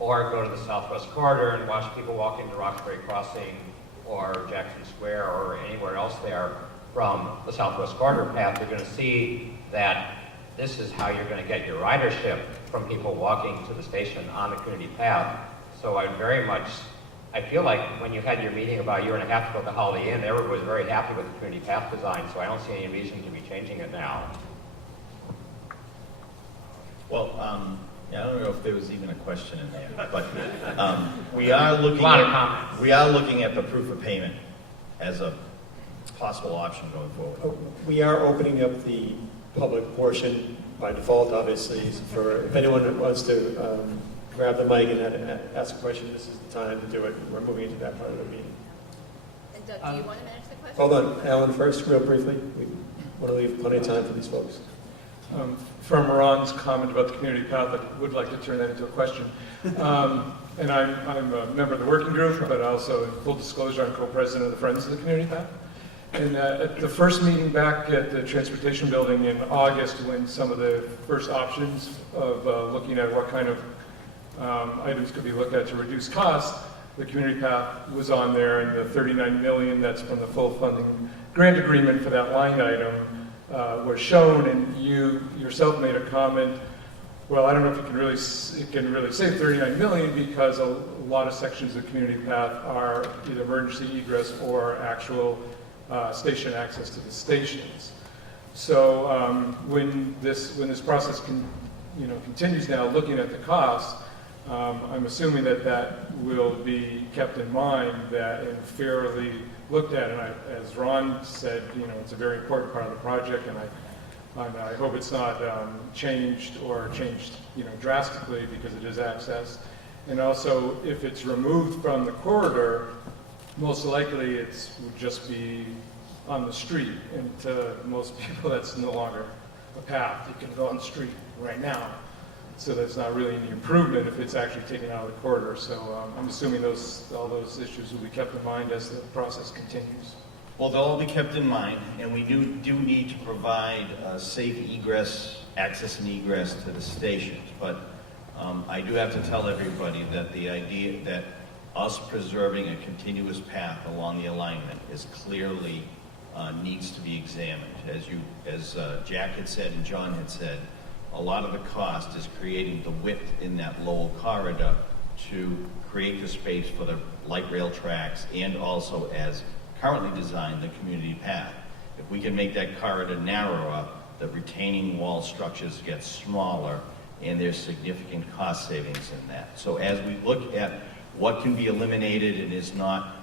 or go to the Southwest Corridor and watch people walk into Roxbury Crossing or Jackson Square or anywhere else there from the Southwest Corridor path, you're going to see that this is how you're going to get your ridership from people walking to the station on the community path. So I feel like when you had your meeting about a year and a half ago at the Holiday Inn, everybody was very happy with the community path design, so I don't see any reason to be changing it now. Well, I don't know if there was even a question in there, but we are looking at the proof of payment as a possible option going forward. We are opening up the public portion by default, obviously, for if anyone wants to grab the mic and ask a question, this is the time to do it. We're moving into that part of the meeting. And Doug, do you want to manage the question? Hold on, Alan, first, real briefly. We want to leave plenty of time for these folks. From Ron's comment about the community path, I would like to turn that into a question. And I'm a member of the working group, but also, in full disclosure, I'm co-president of the Friends of the Community Path. And at the first meeting back at the Transportation Building in August, when some of the first options of looking at what kind of items could be looked at to reduce costs, the community path was on there, and the $39 million that's from the full funding grant agreement for that line item was shown, and you yourself made a comment, well, I don't know if it can really save $39 million because a lot of sections of the community path are either emergency egress or actual station access to the stations. So when this process continues now, looking at the cost, I'm assuming that will be kept in mind and fairly looked at. And as Ron said, it's a very important part of the project, and I hope it's not changed drastically because it is access. And also, if it's removed from the corridor, most likely it would just be on the street. And to most people, that's no longer a path. You can go on the street right now. So that's not really any improvement if it's actually taken out of the corridor. So I'm assuming all those issues will be kept in mind as the process continues. Well, they'll all be kept in mind, and we do need to provide safe access and egress to the stations. But I do have to tell everybody that the idea that us preserving a continuous path along the alignment is clearly needs to be examined. As Jack had said and John had said, a lot of the cost is creating the width in that lower corridor to create the space for the light rail tracks and also, as currently designed, the community path. If we can make that corridor narrower, the retaining wall structures get smaller, and there's significant cost savings in that. So as we look at what can be eliminated and is not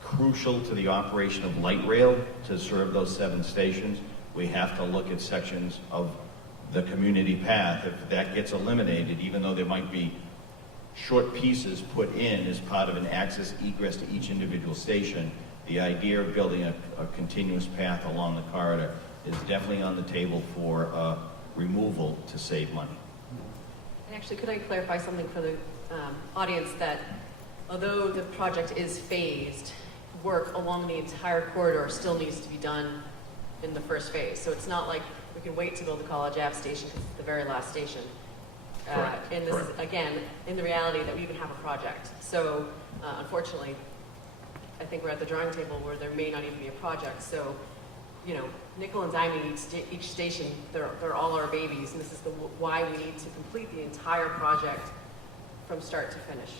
crucial to the operation of light rail to serve those 7 stations, we have to look at sections of the community path. If that gets eliminated, even though there might be short pieces put in as part of an access egress to each individual station, the idea of building a continuous path along the corridor is definitely on the table for removal to save money. And actually, could I clarify something for the audience, that although the project is phased, work along the entire corridor still needs to be done in the first phase. So it's not like we can wait to build the College Ave station because it's the very last station. And this is, again, in the reality that we even have a project. So unfortunately, I think we're at the drawing table where there may not even be a project. So, nickel and diming each station, they're all our babies, and this is why we need to complete the entire project from start to finish.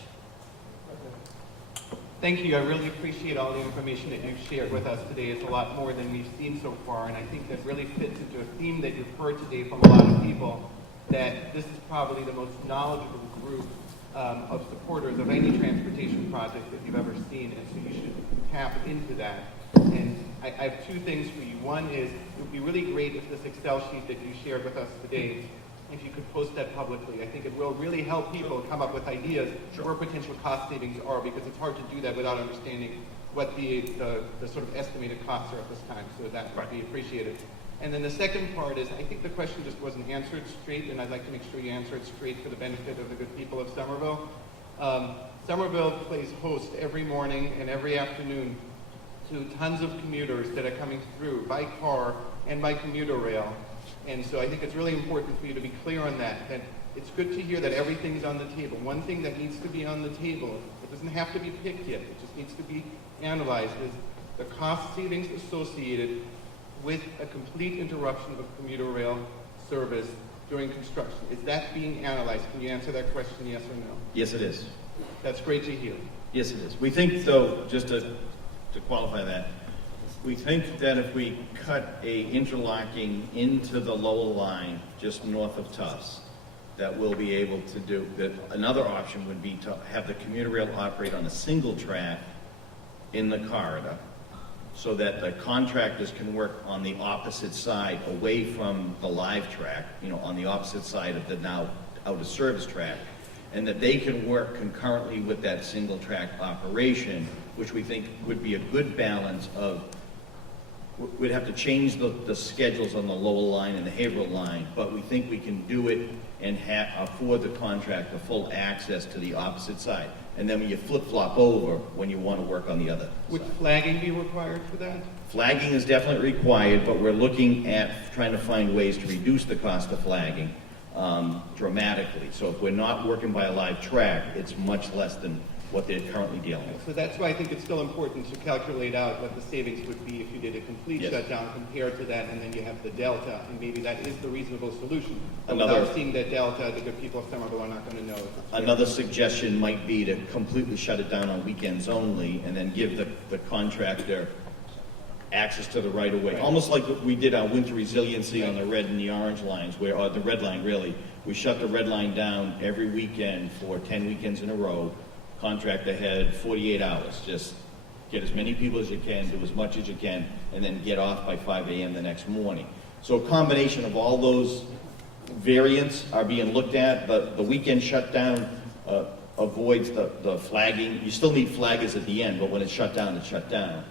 Thank you. I really appreciate all the information that you've shared with us today. It's a lot more than we've seen so far, and I think that really fits into a theme that you've heard today from a lot of people, that this is probably the most knowledgeable group of supporters of any transportation project that you've ever seen, and so you should tap into that. And I have 2 things for you. One is, it would be really great if this Excel sheet that you shared with us today, if you could post that publicly. I think it will really help people come up with ideas where potential cost savings are, because it's hard to do that without understanding what the sort of estimated costs are at this time. So that would be appreciated. And then the second part is, I think the question just wasn't answered straight, and I'd like to make sure you answer it straight for the benefit of the good people of Somerville. Somerville plays host every morning and every afternoon to tons of commuters that are coming through by car and by commuter rail. And so I think it's really important for you to be clear on that it's good to hear that everything's on the table. One thing that needs to be on the table, it doesn't have to be picked yet, it just needs to be analyzed, is the cost savings associated with a complete interruption of commuter rail service during construction. Is that being analyzed? Can you answer that question, yes or no? Yes, it is. That's great to hear. Yes, it is. We think, though, just to qualify that, we think that if we cut a interlocking into the lower line just north of Tufts, that we'll be able to do that. Another option would be to have the commuter rail operate on a single track in the corridor, so that the contractors can work on the opposite side, away from the live track, on the opposite side of the now out of service track, and that they can work concurrently with that single track operation, which we think would be a good balance of. We'd have to change the schedules on the lower line and the Haverhill line, but we think we can do it and afford the contractor full access to the opposite side. And then when you flip-flop over, when you want to work on the other Would side. flagging be required for that? Flagging is definitely required, but we're looking at trying to find ways to reduce the cost of flagging dramatically. So if we're not working by a live track, it's much less than what they're currently dealing with. So that's why I think it's still important to calculate out what the savings would be if you did a complete shutdown compared to that, and then you have the delta, and maybe that is the reasonable solution. But without seeing that delta, the good people of Somerville are not going to know. Another suggestion might be to completely shut it down on weekends only, and then give the contractor access to the right of way. Almost like we did our winter resiliency on the red and the orange lines, or the red line really. We shut the red line down every weekend for 10 weekends in a row. Contract ahead, 48 hours. Just get as many people as you can, do as much as you can, and then get off by 5 a.m. the next morning. So a combination of all those variants are being looked at. The weekend shutdown avoids the flagging. You still need flaggers at the end, but when it's shut down, it's shut down.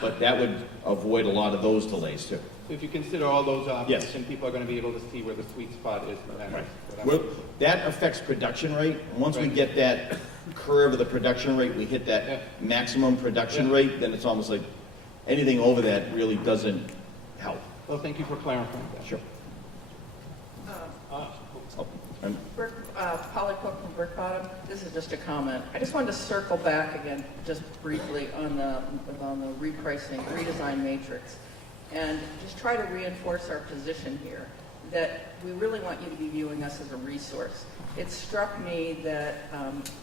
But that would avoid a lot of those delays too. So if you consider all those options, Yes. then people are going to be able to see where the sweet spot is for that. Well, that affects production rate. Once we get that curve of the production rate, we hit that maximum production rate, then it's almost like anything over that really doesn't help. Well, thank you for clarifying that. Sure. Polly Cook from Brick Bottom. This is just a comment. I just wanted to circle back again, just briefly, on the repricing, redesign matrix, and just try to reinforce our position here, that we really want you to be viewing us as a resource. It struck me that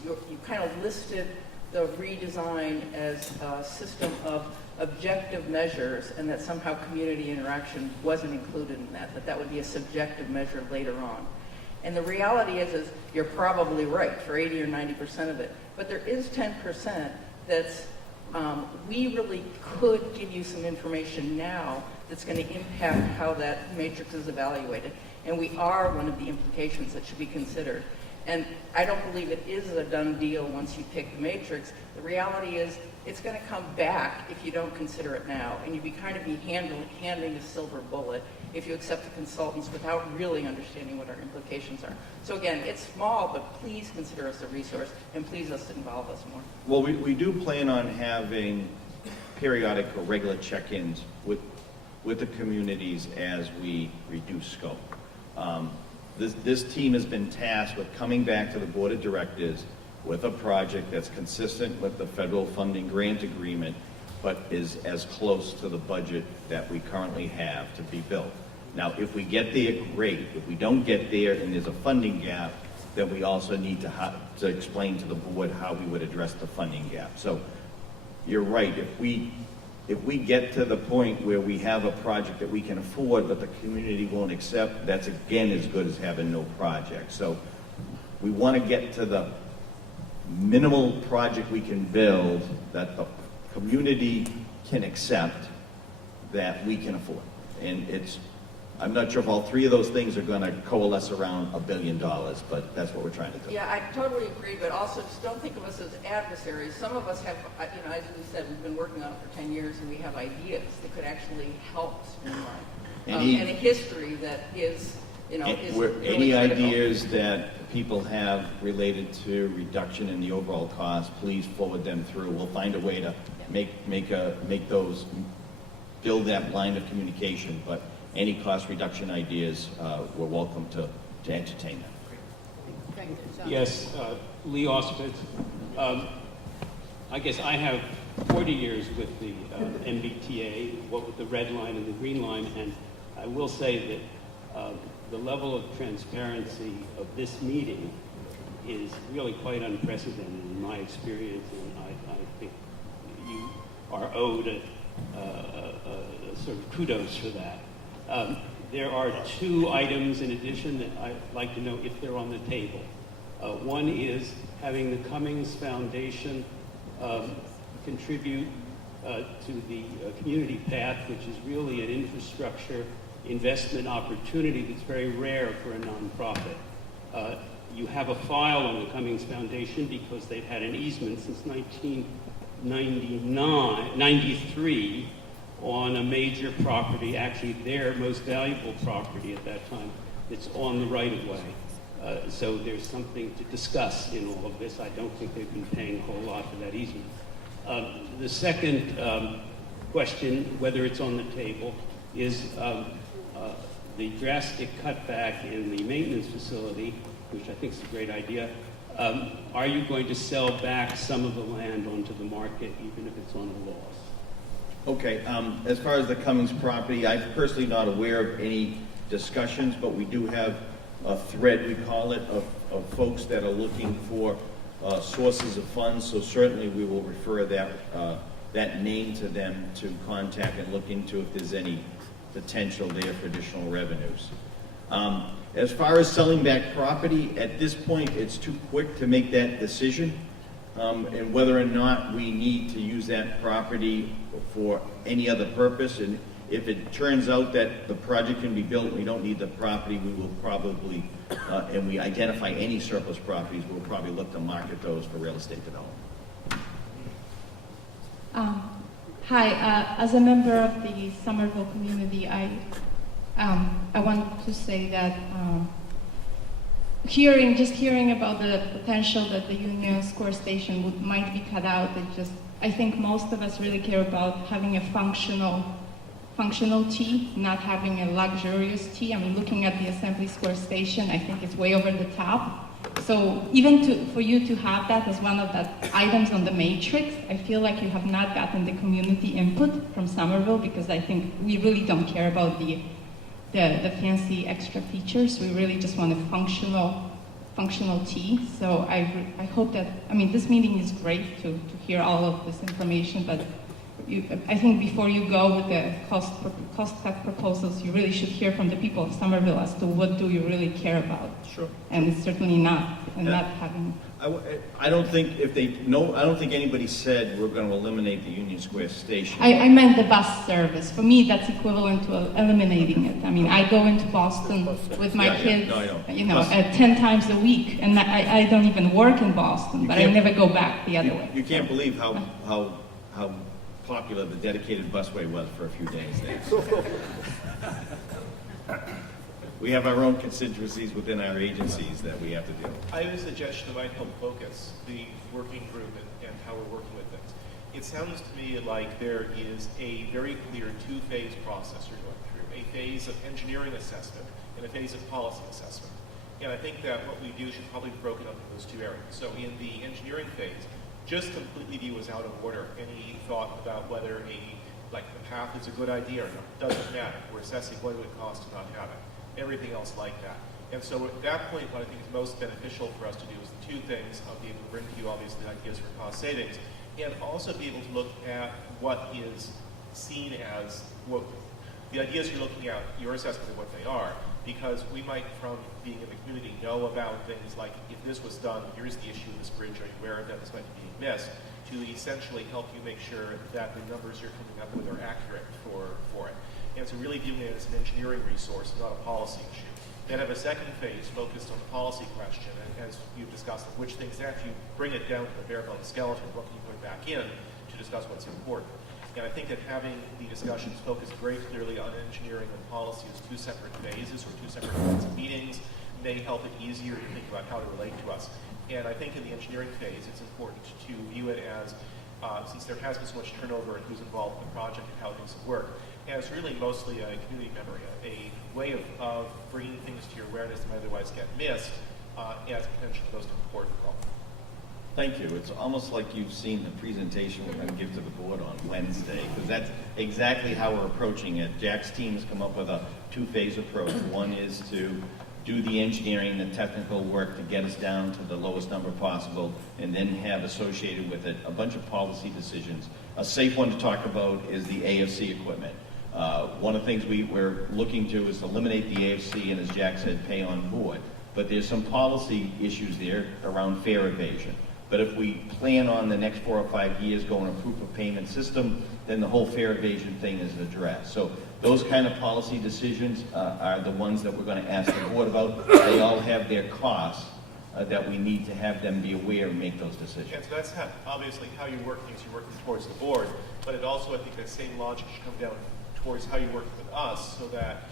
you kind of listed the redesign as a system of objective measures, and that somehow community interaction wasn't included in that that would be a subjective measure later on. And the reality is you're probably right for 80 or 90% of it, but there is 10% that's, we really could give you some information now that's going to impact how that matrix is evaluated. And we are one of the implications that should be considered. And I don't believe it is a done deal once you pick the matrix. The reality is it's going to come back if you don't consider it now. And you'd be kind of handing a silver bullet if you accept the consultants without really understanding what our implications are. So again, it's small, but please consider us a resource, and please involve us more. Well, we do plan on having periodic or regular check-ins with the communities as we reduce scope. This team has been tasked with coming back to the Board of Directors with a project that's consistent with the federal funding grant agreement, but is as close to the budget that we currently have to be built. Now, if we get there, great. If we don't get there and there's a funding gap, then we also need to explain to the board how we would address the funding gap. So you're right. If we get to the point where we have a project that we can afford, but the community won't accept, that's again as good as having no project. So we want to get to the minimal project we can build that the community can accept, that we can afford. And I'm not sure if all three of those things are going to coalesce around $1 billion, but that's what we're trying to do. Yeah, I totally agree, but also just don't think of us as adversaries. Some of us have, as we said, we've been working on it for 10 years, and we have ideas that could actually help streamline. And a history that is, is really any critical. ideas that people have related to reduction in the overall cost, please forward them through. We'll find a way to make those, build that line of communication, but any cost reduction ideas, we're welcome to entertain them. Yes, Lee Osmond. I guess I have 40 years with the MBTA, what with the red line and the green line, and I will say that the level of transparency of this meeting is really quite unprecedented in my experience, and I think you are owed a sort of kudos for that. There are two items in addition that I'd like to know if they're on the table. One is having the Cummings Foundation contribute to the community path, which is really an infrastructure investment opportunity that's very rare for a nonprofit. You have a file on the Cummings Foundation because they've had an easement since 1993 on a major property, actually their most valuable property at that time, that's on the right-of-way. So there's something to discuss in all of this. I don't think they've been paying a whole lot for that easement. The second question, whether it's on the table, is the drastic cutback in the maintenance facility, which I think is a great idea. Are you going to sell back some of the land onto the market, even if it's on a loss? Okay, as far as the Cummings property, I'm personally not aware of any discussions, but we do have a thread, we call it, of folks that are looking for sources of funds, so certainly we will refer that that name to them to contact and look into if there's any potential there for additional revenues. As far as selling back property, at this point, it's too quick to make that decision. And whether or not we need to use that property for any other purpose. And if it turns out that the project can be built, we don't need the property, we will probably, and we identify any surplus properties, we'll probably look to market those for real estate development. Hi, as a member of the Somerville community, I want to say that hearing about the potential that the Union Square station might be cut out, I think most of us really care about having a functional T, not having a luxurious T. I mean, looking at the Assembly Square station, I think it's way over the top. So even for you to have that as one of the items on the matrix, I feel like you have not gotten the community input from Somerville, because I think we really don't care about the fancy extra features. We really just want a functional T. So I hope that, I mean, this meeting is great to hear all of this information, but I think before you go with the cost cut proposals, you really should hear from the people of Somerville as to what do you really care about. Sure. And it's certainly not, and not having. I don't think I don't think anybody said we're going to eliminate the Union Square station. I meant the bus service. For me, that's equivalent to eliminating it. I mean, I go into Boston with my kids, you know, 10 times a week, and I don't even work in Boston, but I never go back the other way. You can't believe how popular the dedicated busway was for a few days there. We have our own constituencies within our agencies that we have to deal with. I have a suggestion that might help focus the working group and how we're working with things. It sounds to me like there is a very clear two-phase process you're going through, a phase of engineering assessment and a phase of policy assessment. And I think that what we do should probably be broken up into those two areas. So in the engineering phase, just completely view as out of order any thought about whether the path is a good idea or not. Doesn't matter. We're assessing what it would cost to not have it. Everything else like that. And so at that point, what I think is most beneficial for us to do is the two things. I'll be able to bring to you, obviously, ideas for cost savings, and also be able to look at what is seen as what the ideas you're looking at, your assessment of what they are, because we might, from being in the community, know about things like, if this was done, here's the issue of this bridge, are you aware of that, this might be being missed, to essentially help you make sure that the numbers you're coming up with are accurate for it. And so really viewing it as an engineering resource, not a policy issue. Then have a second phase focused on the policy question, and as you've discussed, which things actually bring it down to the bare bones skeleton, what can you put back in to discuss what's important. And I think that having the discussions focused very clearly on engineering and policy as two separate phases or two separate kinds of meetings may help it easier to think about how to relate to us. And I think in the engineering phase, it's important to view it as, since there has been so much turnover in who's involved in the project and how things have worked, as really mostly a community memory, a way of bringing things to your awareness that might otherwise get missed as potentially the most important role. Thank you. It's almost like you've seen the presentation we're going to give to the board on Wednesday, because that's exactly how we're approaching it. Jack's team has come up with a two-phase approach. One is to do the engineering, the technical work to get us down to the lowest number possible, and then have associated with it a bunch of policy decisions. A safe one to talk about is the AFC equipment. One of the things we're looking to is eliminate the AFC and, as Jack said, pay on board. But there's some policy issues there around fare evasion. But if we plan on the next 4 or 5 years going a proof of payment system, then the whole fare evasion thing is addressed. So those kind of policy decisions are the ones that we're going to ask the board about. They all have their costs that we need to have them be aware and make those decisions. And so that's obviously how you're working as you're working towards the board, but it also, I think, that same logic should come down towards how you work with us so that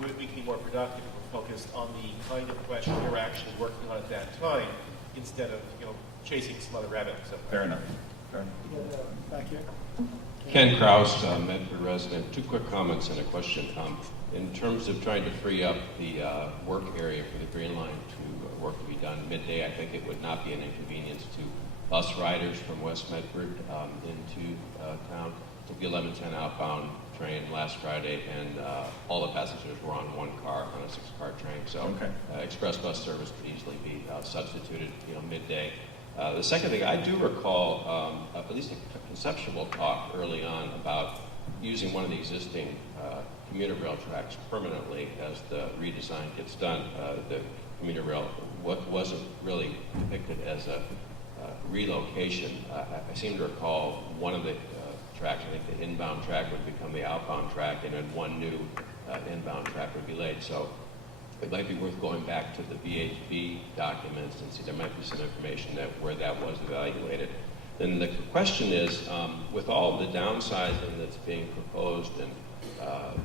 we can be more productive and we're focused on the kind of question you're actually working on at that time instead of, chasing some other rabbit. So. Fair enough. Back here. Ken Kraus, Medford resident. 2 quick comments and a question. In terms of trying to free up the work area for the Green Line to work to be done midday, I think it would not be an inconvenience to bus riders from West Medford into town. Took the 11:10 outbound train last Friday, and all the passengers were on one car on a 6-car train. So express bus service could easily be substituted, midday. The second thing, I do recall, at least a conceptual talk early on about using one of the existing commuter rail tracks permanently as the redesign gets done. The commuter rail wasn't really depicted as a relocation. I seem to recall one of the tracks, I think the inbound track would become the outbound track, and then one new inbound track would be laid. So it might be worth going back to the VHB documents and see there might be some information where that was evaluated. Then the question is, with all the downsizing that's being proposed and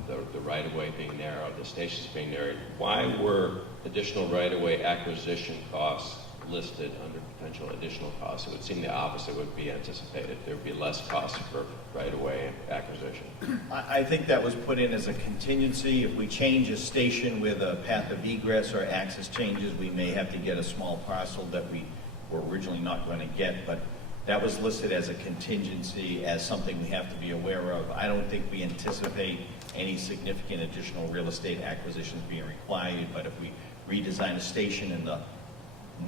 the right-of-way being narrowed, the stations being narrowed, why were additional right-of-way acquisition costs listed under potential additional costs? It would seem the opposite would be anticipated. There would be less cost for right-of-way acquisition. I think that was put in as a contingency. If we change a station with a path of egress or access changes, we may have to get a small parcel that we were originally not going to get, but that was listed as a contingency, as something we have to be aware of. I don't think we anticipate any significant additional real estate acquisitions being required, but if we redesign a station and the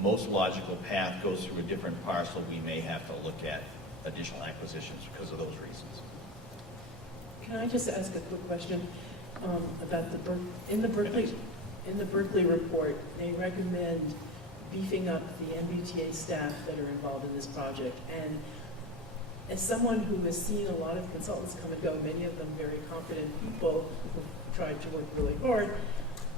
most logical path goes through a different parcel, we may have to look at additional acquisitions because of those reasons. Can I just ask a quick question about in the Berkeley report, they recommend beefing up the MBTA staff that are involved in this project. And as someone who has seen a lot of consultants come and go, many of them very competent people who tried to work really hard,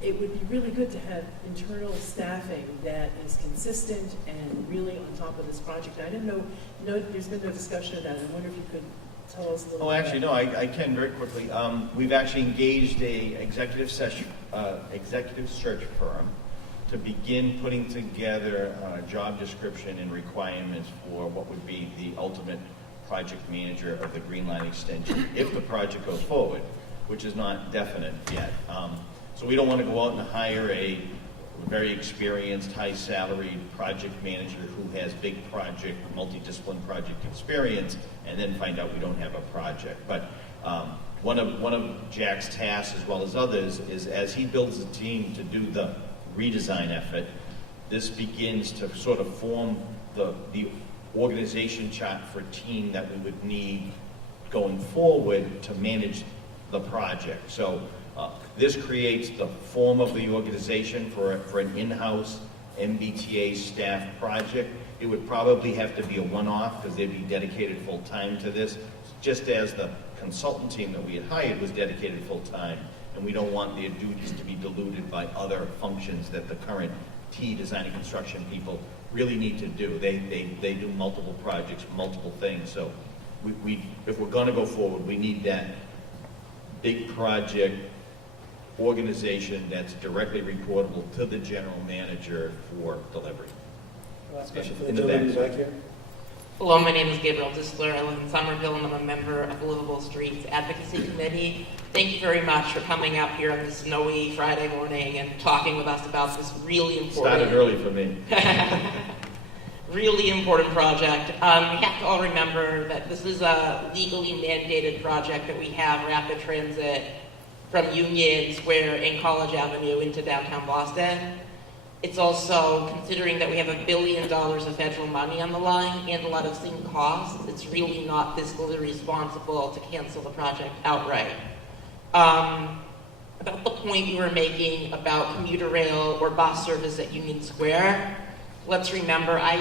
it would be really good to have internal staffing that is consistent and really on top of this project. I didn't know there's been no discussion of that. I wonder if you could tell us a little bit. Actually, no, I can very quickly. We've actually engaged a executive search firm to begin putting together a job description and requirements for what would be the ultimate project manager of the Green Line extension if the project goes forward, which is not definite yet. So we don't want to go out and hire a very experienced, high-salaried project manager who has big project, multidiscipline project experience, and then find out we don't have a project. But one of Jack's tasks, as well as others, is as he builds a team to do the redesign effort, this begins to sort of form the organization chart for a team that we would need going forward to manage the project. So this creates the form of the organization for an in-house MBTA staff project. It would probably have to be a one-off because they'd be dedicated full-time to this, just as the consultant team that we had hired was dedicated full-time. And we don't want their duties to be diluted by other functions that the current design and construction people really need to do. They do multiple projects, multiple things. So if we're going to go forward, we need that big project organization that's directly reportable to the general manager for delivery. Last question for the gentleman back here. Hello, my name is Gabriel Disler. I live in Somerville, and I'm a member of the Livable Streets Advocacy Committee. Thank you very much for coming up here on this snowy Friday morning and talking with us about this really important... Started early for me. Really important project. We have to all remember that this is a legally mandated project that we have rapid transit from Union Square and College Avenue into downtown Boston. It's also, considering that we have $1 billion of federal money on the line and a lot of sink costs, it's really not fiscally responsible to cancel the project outright. About the point you were making about commuter rail or bus service at Union Square, let's remember I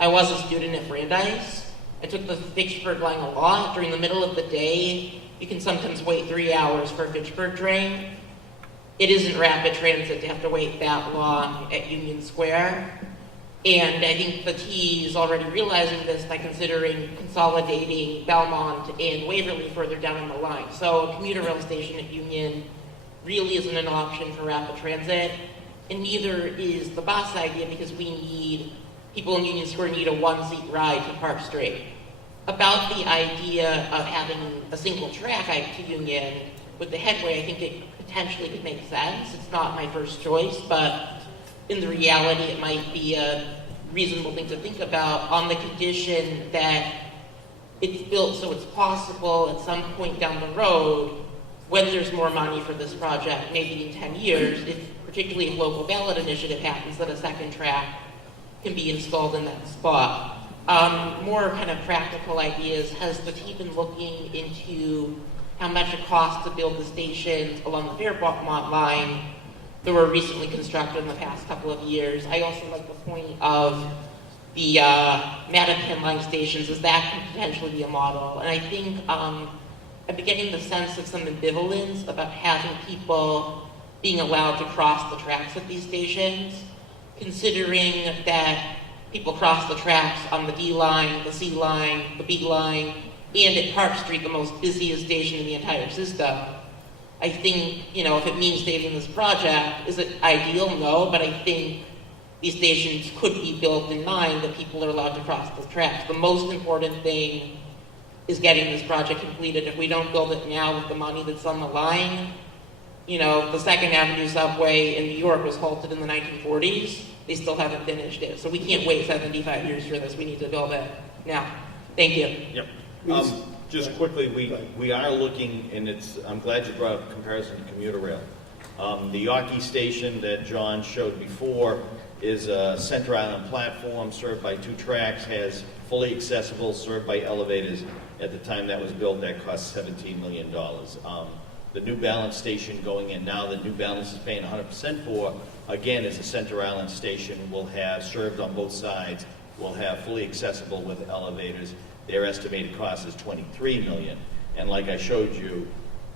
was a student at Brandeis. I took the Fitchburg line a lot. During the middle of the day, you can sometimes wait 3 hours for a Fitchburg train. It isn't rapid transit to have to wait that long at Union Square. And I think the T is already realizing this by considering consolidating Belmont and Waverly further down on the line. So a commuter rail station at Union really isn't an option for rapid transit. And neither is the bus idea, because people in Union Square need a one-seat ride to Park Street. About the idea of having a single track to Union with the headway, I think it potentially could make sense. It's not my first choice, but in the reality, it might be a reasonable thing to think about on the condition that it's built so it's possible at some point down the road, when there's more money for this project, maybe in 10 years, particularly if local ballot initiative happens, that a second track can be installed in that spot. more kind of practical ideas. Has the team been looking into how much it costs to build the stations along the Fairmont line that were recently constructed in the past couple of years? I also like the point of the Minuteman line stations, as that can potentially be a model. And I think I'm getting the sense of some ambivalence about having people being allowed to cross the tracks at these stations, considering that people cross the tracks on the D line, the C line, the B line, and at Park Street, the most busiest station in the entire system. I think, if it means saving this project, is it ideal? No, but I think these stations could be built in mind that people are allowed to cross the tracks. The most important thing is getting this project completed. If we don't build it now with the money that's on the line, the Second Avenue subway in New York was halted in the 1940s. They still haven't finished it. So we can't wait 75 years for this. We need to build it now. Thank you. Yep. Just quickly, we are looking, and I'm glad you brought up comparison to commuter rail. The Yawkey station that John showed before is a Center Island platform served by 2 tracks, has fully accessible, served by elevators. At the time that was built, that cost $17 million. The New Balance station going in now, that New Balance is paying 100% for, again, is a Center Island station. Will have served on both sides, will have fully accessible with elevators. Their estimated cost is $23 million. And like I showed you,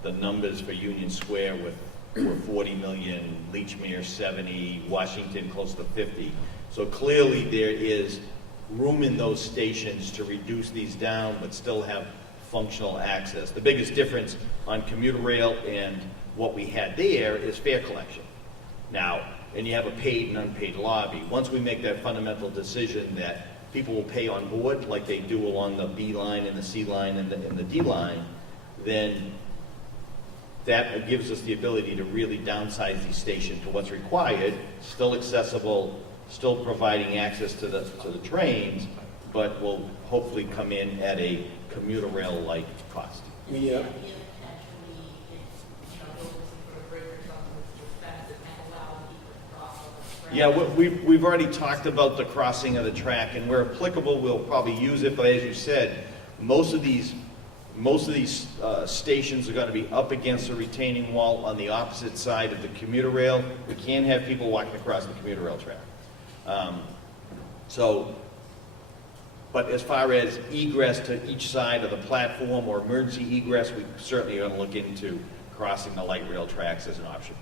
the numbers for Union Square were $40 million, Lechmere 70, Washington close to 50. So clearly there is room in those stations to reduce these down, but still have functional access. The biggest difference on commuter rail and what we had there is fare collection. Now, and you have a paid and unpaid lobby. Once we make that fundamental decision that people will pay on board like they do along the B line and the C line and the D line, then that gives us the ability to really downsize these stations to what's required, still accessible, still providing access to the trains, but will hopefully come in at a commuter rail-like cost. Yeah, we've already talked about the crossing of the track, and where applicable, we'll probably use it. But as you said, most of these stations are going to be up against a retaining wall on the opposite side of the commuter rail. We can't have people walking across the commuter rail track. But as far as egress to each side of the platform or emergency egress, we certainly are going to look into crossing the light rail tracks as an option.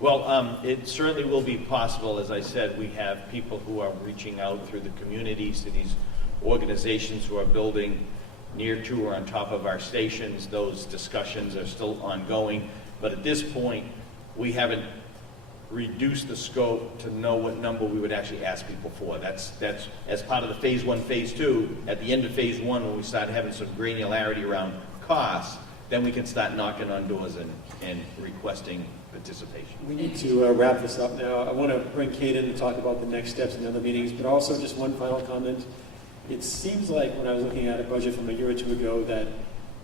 Well, it certainly will be possible. As I said, we have people who are reaching out through the communities to these organizations who are building near to or on top of our stations. Those discussions are still ongoing. But at this point, we haven't reduced the scope to know what number we would actually ask people for. That's as part of the phase 1, phase 2. At the end of phase 1, when we start having some granularity around costs, then we can start knocking on doors and requesting participation. We need to wrap this up now. I want to bring Kate in to talk about the next steps in the other meetings, but also just one final comment. It seems like when I was looking at a budget from a year or two ago that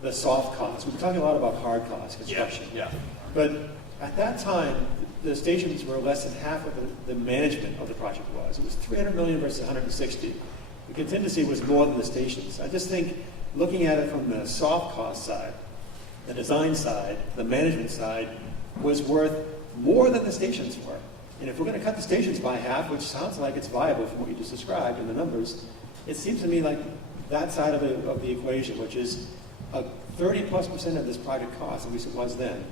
the soft costs, we've been talking a lot about hard costs, construction. Yeah. But at that time, the stations were less than half of the management of the project was. It was $300 million versus $160. The contingency was more than the stations. I just think looking at it from the soft cost side, the design side, the management side, was worth more than the stations were. And if we're going to cut the stations by half, which sounds like it's viable from what you just described in the numbers, it seems to me like that side of the equation, which is a 30+% of this project cost, at least it was then,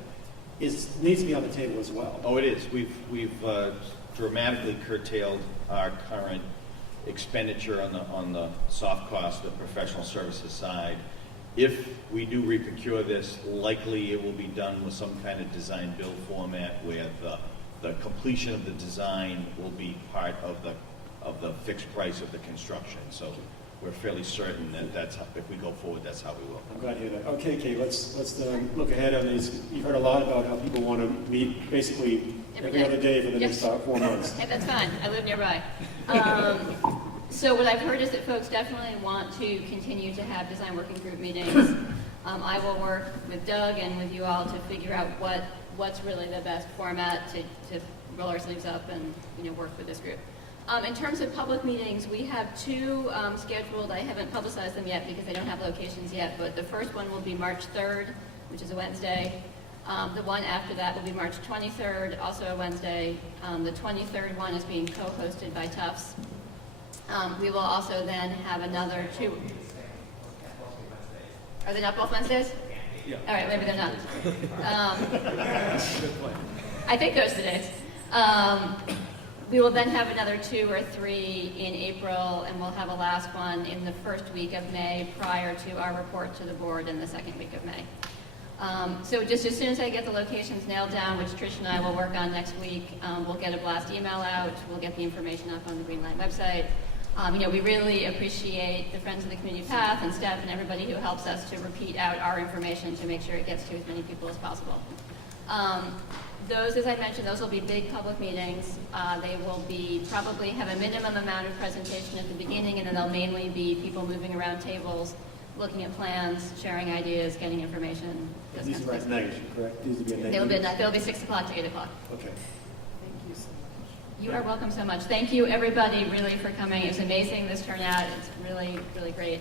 needs to be on the table as well. Oh, it is. We've dramatically curtailed our current expenditure on the soft cost, the professional services side. If we do reprocure this, likely it will be done with some kind of design build format where the completion of the design will be part of the fixed price of the construction. So we're fairly certain that that's how, if we go forward, that's how we will. I'm glad to hear that. Okay, Kate, let's look ahead on these. You've heard a lot about how people want to meet basically every other day for the next 4 months. Hey, that's fine. I live nearby. So what I've heard is that folks definitely want to continue to have design working group meetings. I will work with Doug and with you all to figure out what's really the best format to roll our sleeves up and work with this group. In terms of public meetings, we have 2 scheduled. I haven't publicized them yet because they don't have locations yet, but the first one will be March 3rd, which is a Wednesday. The one after that will be March 23rd, also a Wednesday. The 23rd one is being co-hosted by Tufts. We will also then have another 2. Are they not both Wednesdays? Yeah. All right, maybe they're not. I think those are the days. We will then have another 2 or 3 in April, and we'll have a last one in the first week of May prior to our report to the board in the second week of May. So just as soon as I get the locations nailed down, which Trish and I will work on next week, we'll get a blast email out. We'll get the information up on the Green Line website. We really appreciate the Friends of the Community Path and Steph and everybody who helps us to repeat out our information to make sure it gets to as many people as possible. Those, as I mentioned, those will be big public meetings. They will probably have a minimum amount of presentation at the beginning, and then they'll mainly be people moving around tables, looking at plans, sharing ideas, getting information. These are at night, correct? These will be at night. They'll be 6 o'clock to 8 o'clock. Okay. You are welcome so much. Thank you, everybody, really, for coming. It was amazing, this turnout. It's really, really great.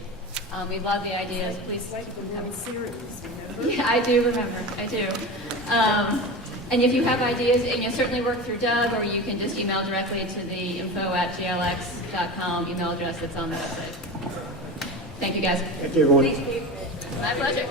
We love the ideas. Please. Like the World Series, Yeah, I do remember. I do. And if you have ideas, and certainly work through Doug, or you can just email directly to the info@glx.com email address that's on the website. Thank you, guys. Thank you, everyone. Thanks, Steve. My pleasure.